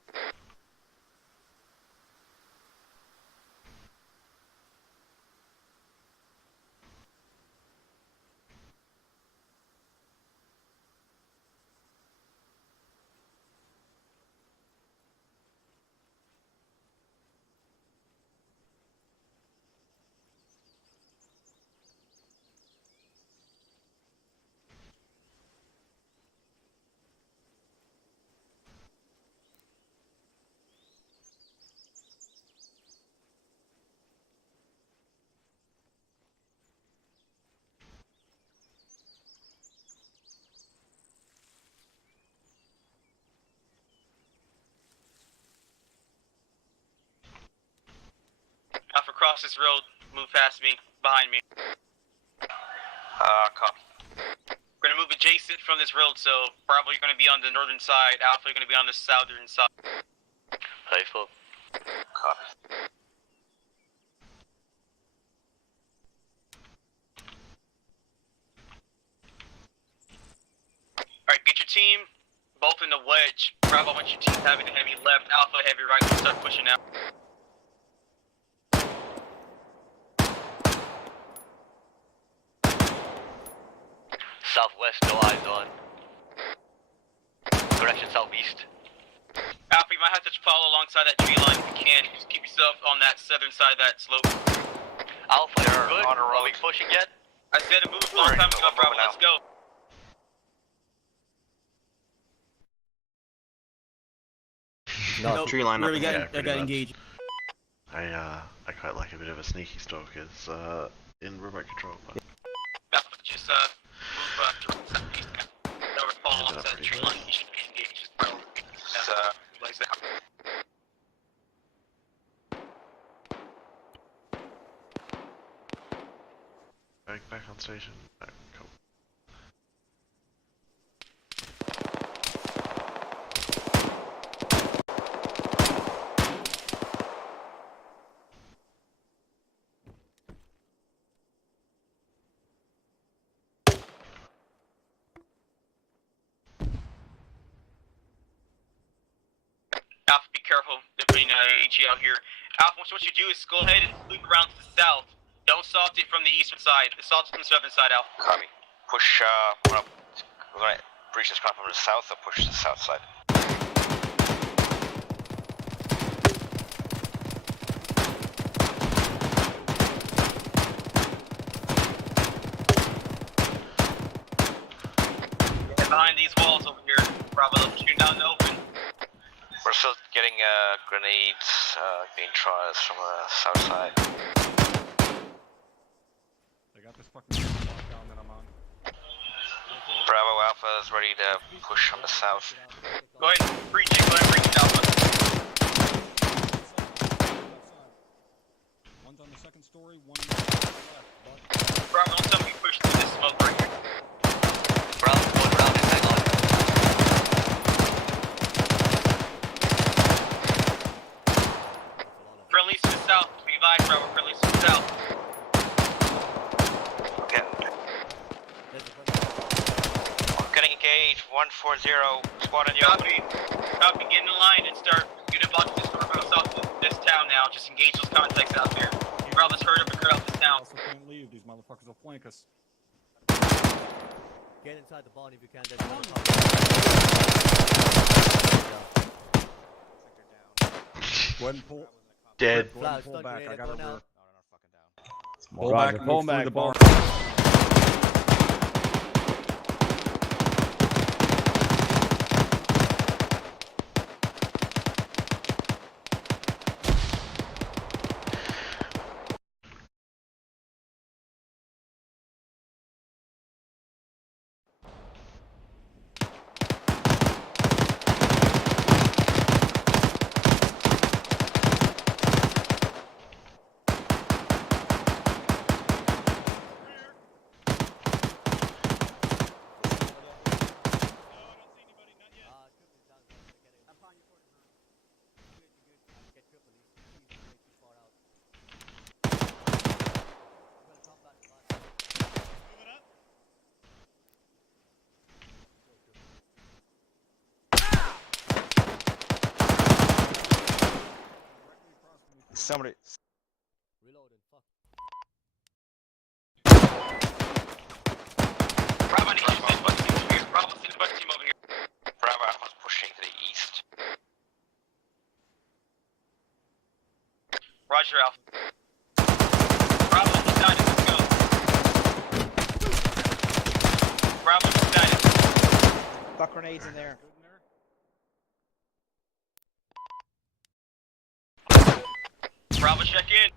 across this road, move past me, behind me. Copy. We're gonna move adjacent from this road, so Bravo, you're gonna be on the northern side, Alpha, you're gonna be on the southern side. Faithful. Copy. Alright, get your team both in the wedge. Bravo, I want your team having heavy left, Alpha heavy right, we'll start pushing out. Southwest, no eyes on. Direction southeast. Alpha, you might have to follow alongside that tree line if you can. Just keep yourself on that southern side of that slope. Alpha, you're good? On a road. Are we pushing yet? I said to move a long time ago, Bravo, let's go. No, Tree line up. Really Yeah, got engaged. I quite like a bit of a sneaky stalk is in remote control. But Alpha, just move to southeast. Over follow alongside that tree line. You should be engaged. Like that. back on station. No, cool. Alpha, be careful. They're putting HE out here. Alpha, what you do is go ahead and loop around to the south. Don't salt it from the eastern side. Salt it from the southern side, Alpha. Copy. Push, we're gonna breach this ground from the south or push to the south side? Get behind these walls over here. Bravo, they'll shoot down in the open. We're still getting grenades being tried from the south side. They got this fucking lockdown that I'm on. Bravo Alpha is ready to push on the south. Go ahead, breach it, Alpha. One's on the second story, one on the left. Bravo, don't tell me you push through this smoke right here. Bravo, going around and hang on. Friendlies to the south. Be advised, Bravo. Friendlies to the south. Okay. Getting engaged. 140. Squad on you. Copy. Copy. Get in the line and start. Get about this south of this town now. Just engage those contacts out there. Bravo, let's hurry up and cut out this town. Also can't leave. These motherfuckers will flank us. Get inside the barn if you can. Go ahead and pull. Dead. Go ahead and pull back. I got a rear. Pull back, pull back, the barn. Somebody. Reloading. Fuck. Bravo, I need you to send bus team over here. Bravo, send the bus team over here. Bravo Alpha's pushing to the east. Roger, Alpha. Bravo, decided. Let's go. Bravo, decided. Got grenades in there. Bravo, check in.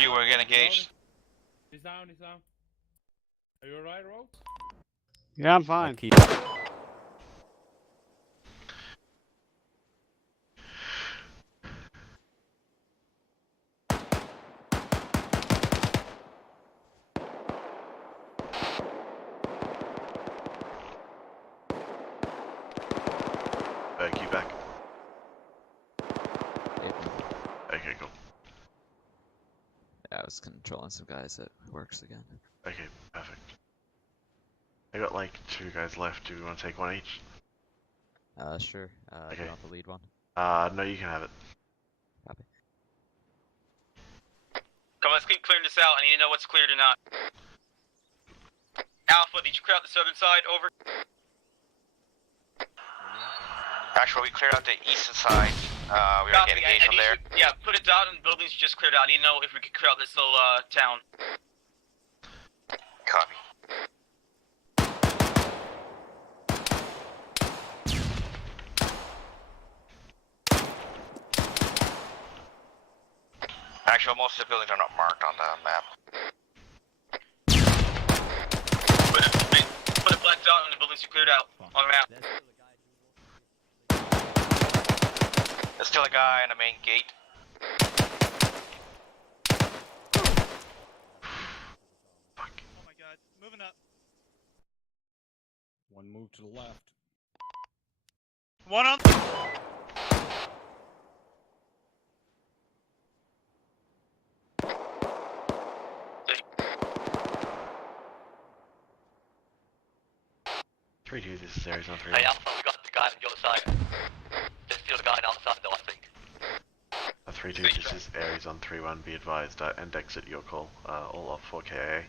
HQ, we're getting engaged. He's down, he's down. Are you alright, Rose? Yeah, I'm fine. Key back. Okay, cool. Yeah, I was controlling some guys at works again. Okay, perfect. I got like 2 guys left. Do we want to take one each? Sure. Do Okay. you want the lead one? No, you can have it. Copy. Come on, let's keep clearing this out. I need to know what's cleared or not. Alpha, did you clear out the southern side? Over. Actually, we cleared out the eastern side. We are getting engaged from there. Yeah, put a dot on the buildings you just cleared out. I need to know if we can clear out this little town. Copy. Actually, most of the buildings are not marked on the map. Put a black dot on the buildings you cleared out on the map. There's still a guy on the main gate. Oh my god, moving up. One move to the left. One on. 3-2, this is Arizona 3. Hey, Alpha, we got the guy on your side. There's still a guy outside though, I think. 3-2, this is Aries on 3-1, be advised, end exit your call, all off 4KA.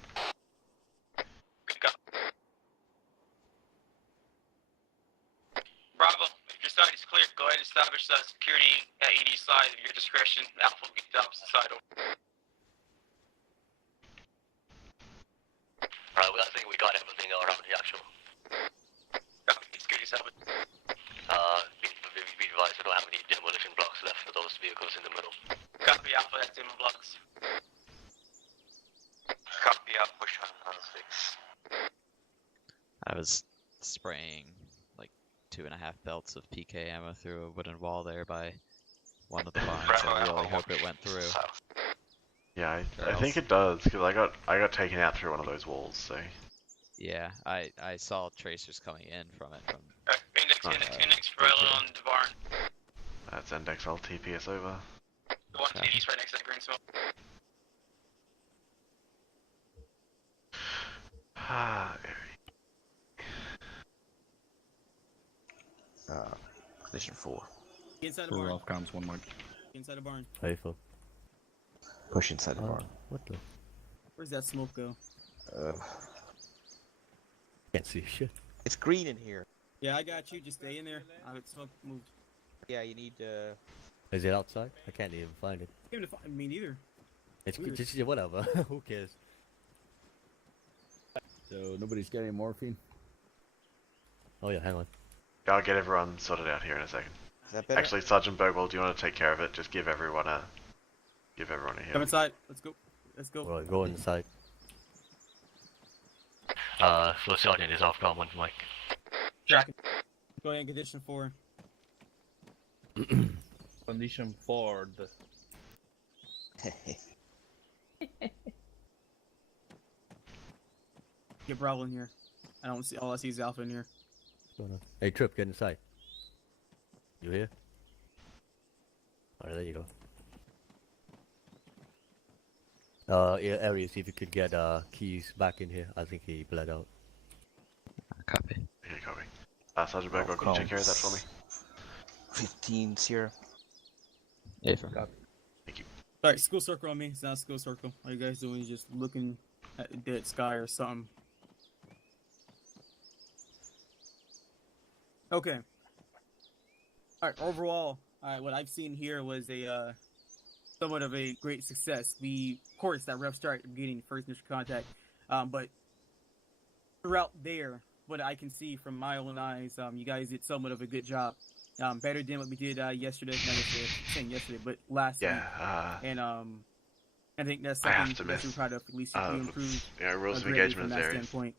Bravo, if your side is clear, go ahead and establish security at ED side of your discretion. Alpha will get the opposite side over. Right, well, I think we got everything around the actual. Security 7. Be advised, we don't have any demolition blocks left for those vehicles in the middle. Copy Alpha, that's demo blocks. Copy up, push on 6. I was spraying like 2.5 belts of PK ammo through a wooden wall there by one of the barns. I really hope it went through. Yeah, I think it does, because I got taken out through one of those walls, so... Yeah, I saw tracers coming in from it. Index right on the barn. That's Index, I'll TPS over. The one to the east right next to that green smoke. Position 4. Inside the barn. Off comms, 1 mic. Inside the barn. Faithful. Push inside the barn. What the? Where's that smoke go? Can't see shit. It's green in here. Yeah, I got you. Just stay in there. Smoke moved. Yeah, you need Is it outside? I can't even find it. Can't even find me neither. It's Weird. just whatever. Who cares? So nobody's got any morphine? Oh yeah, hang on. I'll get everyone sorted out here in a second. Is that better? Actually, Sergeant Bergwell, do you want to take care of it? Just give everyone a hit. Come inside. Let's go. Let's go. Alright, go inside. First sergeant is off ground one mic. Tracking. Go ahead and condition 4. Condition 4. Get Bravo in here. I don't see. All I see is Alpha in here. What's going on? Hey Trip, get inside. You here? Alright, there you go. Yeah, Aries, if you could get Keys back in here. I think he bled out. Copy. Okay, copy. Sergeant Bergwell, can you take care of that for me? 15 Sierra. Yeah, for Thank you. Alright, school circle on me. It's not a school circle. All you guys doing is just looking at the dead sky or something. Okay. Alright, overall, what I've seen here was a somewhat of a great success. Of course, that rough start getting first initial contact, but throughout there, what I can see from my own eyes, you guys did somewhat of a good job. Better than what we did yesterday. Not yesterday, saying yesterday, but last week. And I think that's I something have to that we miss. try to at least improve. Rules of greatly engagement from is that various. standpoint.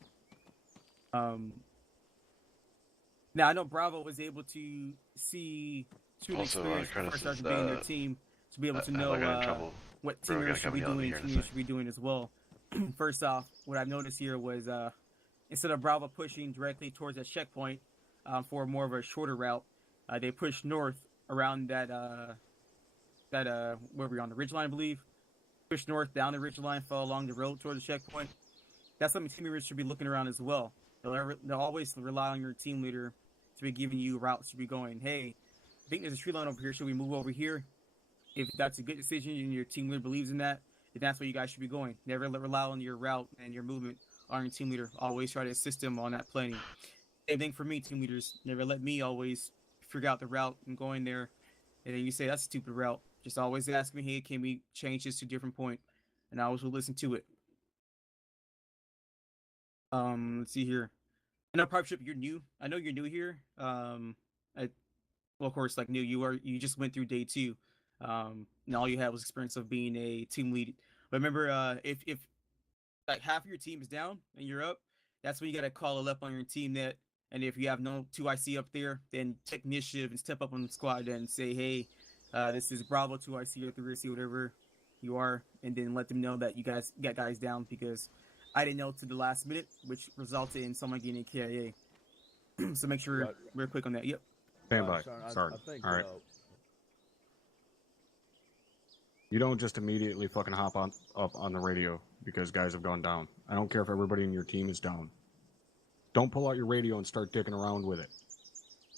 Now I know Bravo was able to see through the Also, experience of the Cronus first is, sergeant being their team to be able to have I know got in trouble? what We're team gonna members should come be yell at me doing, here in a team leaders sec. should be doing as well. First off, what I've noticed here was instead of Bravo pushing directly towards that checkpoint for more of a shorter route, they pushed north around that where we're on the ridgeline, I believe. Pushed north down the ridgeline, fell along the road towards the checkpoint. That's something team members should be looking around as well. They'll always rely on your team leader to be giving you routes to be going. Hey, I think there's a tree line over here. Should we move over here? If that's a good decision and your team leader believes in that, then that's where you guys should be going. Never rely on your route and your movement on your team leader. Always try to assist them on that planning. Same thing for me, team leaders. Never let me always figure out the route and going there. And then you say, that's a stupid route. Just always ask me, hey, can we change this to a different point? And I always will listen to it. Let's see here. I know Partnership, you're new. I know you're new here. Well, of course, like new, you just went through day 2. And all you had was experience of being a team lead. But remember, if like half of your team is down and you're up, that's when you gotta call it up on your team net. And if you have no 2IC up there, then take initiative and step up on the squad and say, hey, this is Bravo 2IC or 3IC, whatever you are, and then let them know that you guys got guys down, because I didn't know to the last minute, which resulted in someone getting a KIA. So make sure we're quick on that. Yep. Stand by. Sorry. All right. You don't just immediately fucking hop up on the radio because guys have gone down. I don't care if everybody in your team is down. Don't pull out your radio and start dicking around with it.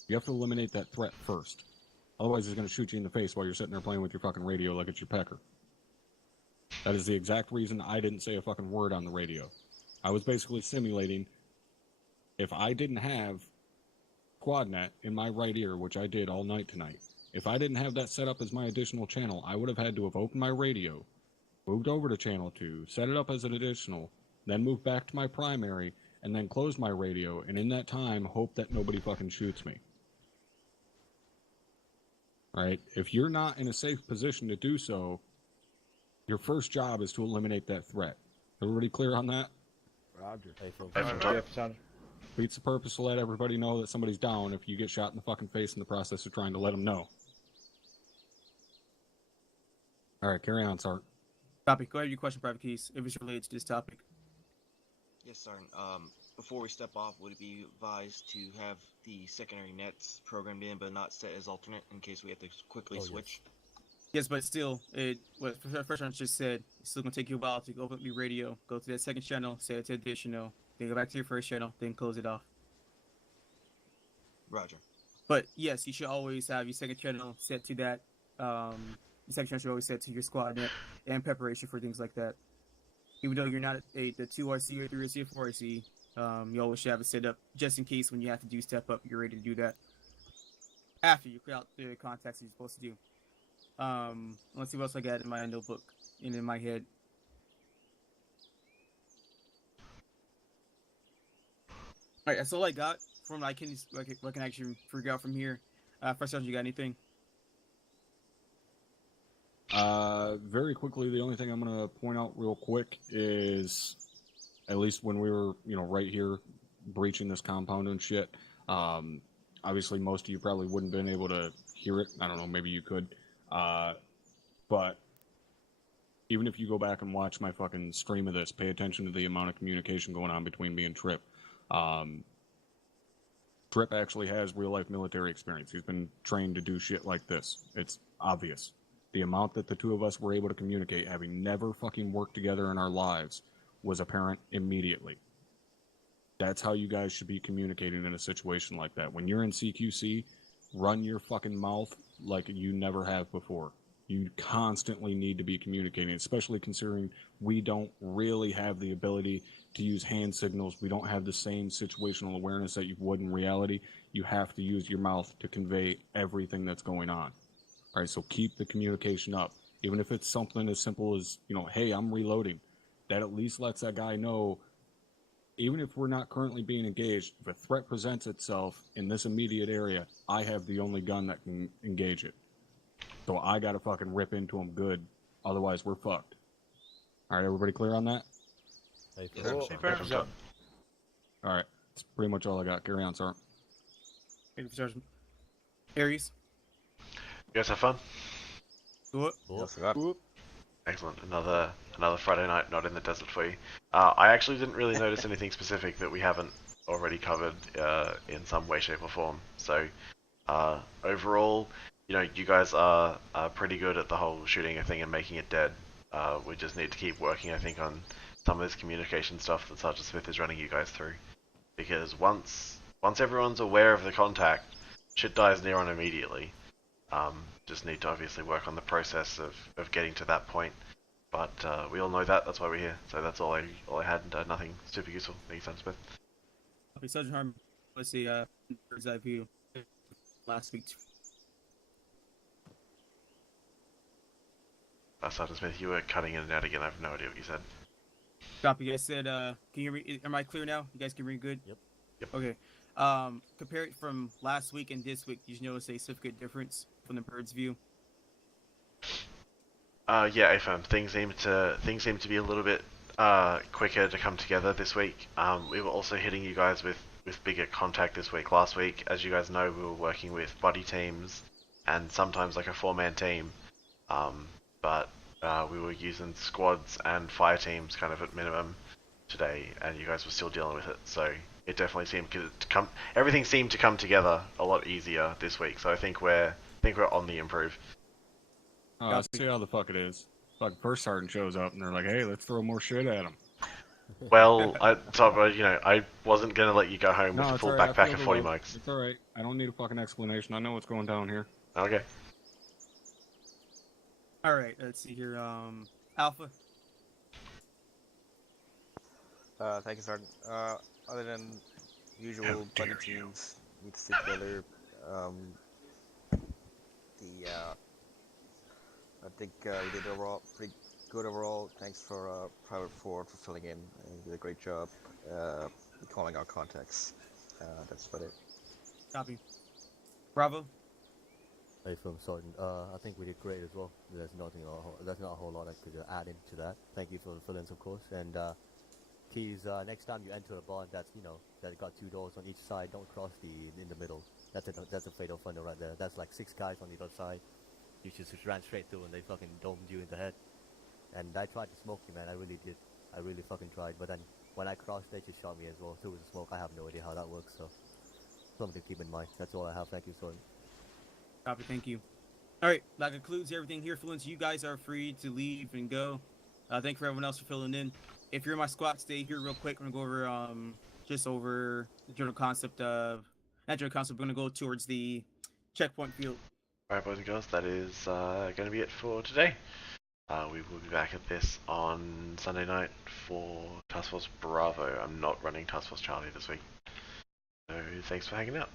You have to eliminate that threat first. Otherwise, it's going to shoot you in the face while you're sitting there playing with your fucking radio like it's your pecker. That is the exact reason I didn't say a fucking word on the radio. I was basically simulating if I didn't have QuadNet in my right ear, which I did all night tonight. If I didn't have that set up as my additional channel, I would have had to have opened my radio, moved over to channel 2, set it up as an additional, then moved back to my primary, and then closed my radio, and in that time, hope that nobody fucking shoots me. Right? If you're not in a safe position to do so, your first job is to eliminate that threat. Everybody clear on that? Roger. Beats the purpose to let everybody know that somebody's down if you get shot in the fucking face in the process of trying to let them know. Alright, carry on, Sergeant. Topic. Go ahead with your question, Private Keys, if it's related to this topic. Yes, Sergeant. Before we step off, would it be advised to have the secondary nets programmed in but not set as alternate in case we have to quickly switch? Yes, but still, what first one just said, it's still gonna take you a while to open up your radio, go to that second channel, set it to additional, then go back to your first channel, then close it off. Roger. But yes, you should always have your second channel set to that. Your second channel should always set to your squad net and preparation for things like that. Even though you're not the 2RC or 3RC or 4RC, you always should have it set up just in case when you have to do step up, you're ready to do that. After you clear out the contacts you're supposed to do. Let's see what else I got in my notebook and in my head. Alright, that's all I got from what I can actually figure out from here. First Sergeant, you got anything? Very quickly, the only thing I'm going to point out real quick is, at least when we were, right here breaching this compound and shit, obviously most of you probably wouldn't have been able to hear it. I don't know, maybe you could. But even if you go back and watch my fucking stream of this, pay attention to the amount of communication going on between me and Trip. Trip actually has real-life military experience. He's been trained to do shit like this. It's obvious. The amount that the two of us were able to communicate, having never fucking worked together in our lives, was apparent immediately. That's how you guys should be communicating in a situation like that. When you're in CQC, run your fucking mouth like you never have before. You constantly need to be communicating, especially considering we don't really have the ability to use hand signals. We don't have the same situational awareness that you would in reality. You have to use your mouth to convey everything that's going on. All right, so keep the communication up. Even if it's something as simple as, hey, I'm reloading. That at least lets that guy know, even if we're not currently being engaged, if a threat presents itself in this immediate area, I have the only gun that can engage it. So I gotta fucking rip into him good, otherwise we're fucked. All right, everybody clear on that? Affirm. All right, that's pretty much all I got. Carry on, Sergeant. Thank you, Sergeant. Aries. You guys have fun? What? Yes, I got. Excellent. Another Friday night not in the desert for you. I actually didn't really notice anything specific that we haven't already covered in some way, shape, or form. So overall, you guys are pretty good at the whole shooting a thing and making it dead. We just need to keep working, I think, on some of this communication stuff that Sergeant Smith is running you guys through. Because once everyone's aware of the contact, shit dies near on immediately. Just need to obviously work on the process of getting to that point. But we all know that, that's why we're here. So that's all I had, nothing super useful. Thank you, Sergeant Smith. Okay, Sergeant Harmon, let's see, bird's eye view last week. Sergeant Smith, you were cutting in and out again. I have no idea what you said. Copy. I said, can you hear me? Am I clear now? You guys can hear me good? Yep. Okay. Compare it from last week and this week. Did you notice a significant difference from the bird's view? Yeah, affirm. Things seem to be a little bit quicker to come together this week. We were also hitting you guys with bigger contact this week. Last week, as you guys know, we were working with body teams and sometimes like a 4-man team. But we were using squads and fire teams kind of at minimum today, and you guys were still dealing with it. So it definitely seemed to come. Everything seemed to come together a lot easier this week. So I think we're on the improve. Let's see how the fuck it is. Like first sergeant shows up and they're like, "Hey, let's throw more shit at him." Well, I wasn't gonna let you go home with a full backpack of 40 mics. It's all right. I don't need a fucking explanation. I know what's going down here. Okay. All right. Let's see here. Alpha. Thank you, Sergeant. Other than usual buddy teams need to stick together, I think we did overall pretty good overall. Thanks for Private Ford for filling in. You did a great job calling out contacts. That's about it. Copy. Bravo. Hey, Film Sergeant. I think we did great as well. There's not a whole lot I could add into that. Thank you for the fill-ins, of course. And keys. Next time you enter a barn that's that got 2 doors on each side, don't cross in the middle. That's a fatal funnel right there. That's like 6 guys on the other side. You just ran straight through and they fucking domed you in the head. And I tried to smoke you, man. I really did. I really fucking tried. But then when I crossed, they just shot me as well through the smoke. I have no idea how that works. So something to keep in mind. That's all I have. Thank you, Sergeant. Copy. Thank you. All right. That concludes everything here, Fluence. You guys are free to leave and go. Thank you for everyone else for filling in. If you're in my squad, stay here real quick. We're gonna go over just over the general concept of not general concept. We're gonna go towards the checkpoint field. Alright, boys and girls, that is going to be it for today. We will be back at this on Sunday night for Task Force Bravo. I'm not running Task Force Charlie this week. So thanks for hanging out.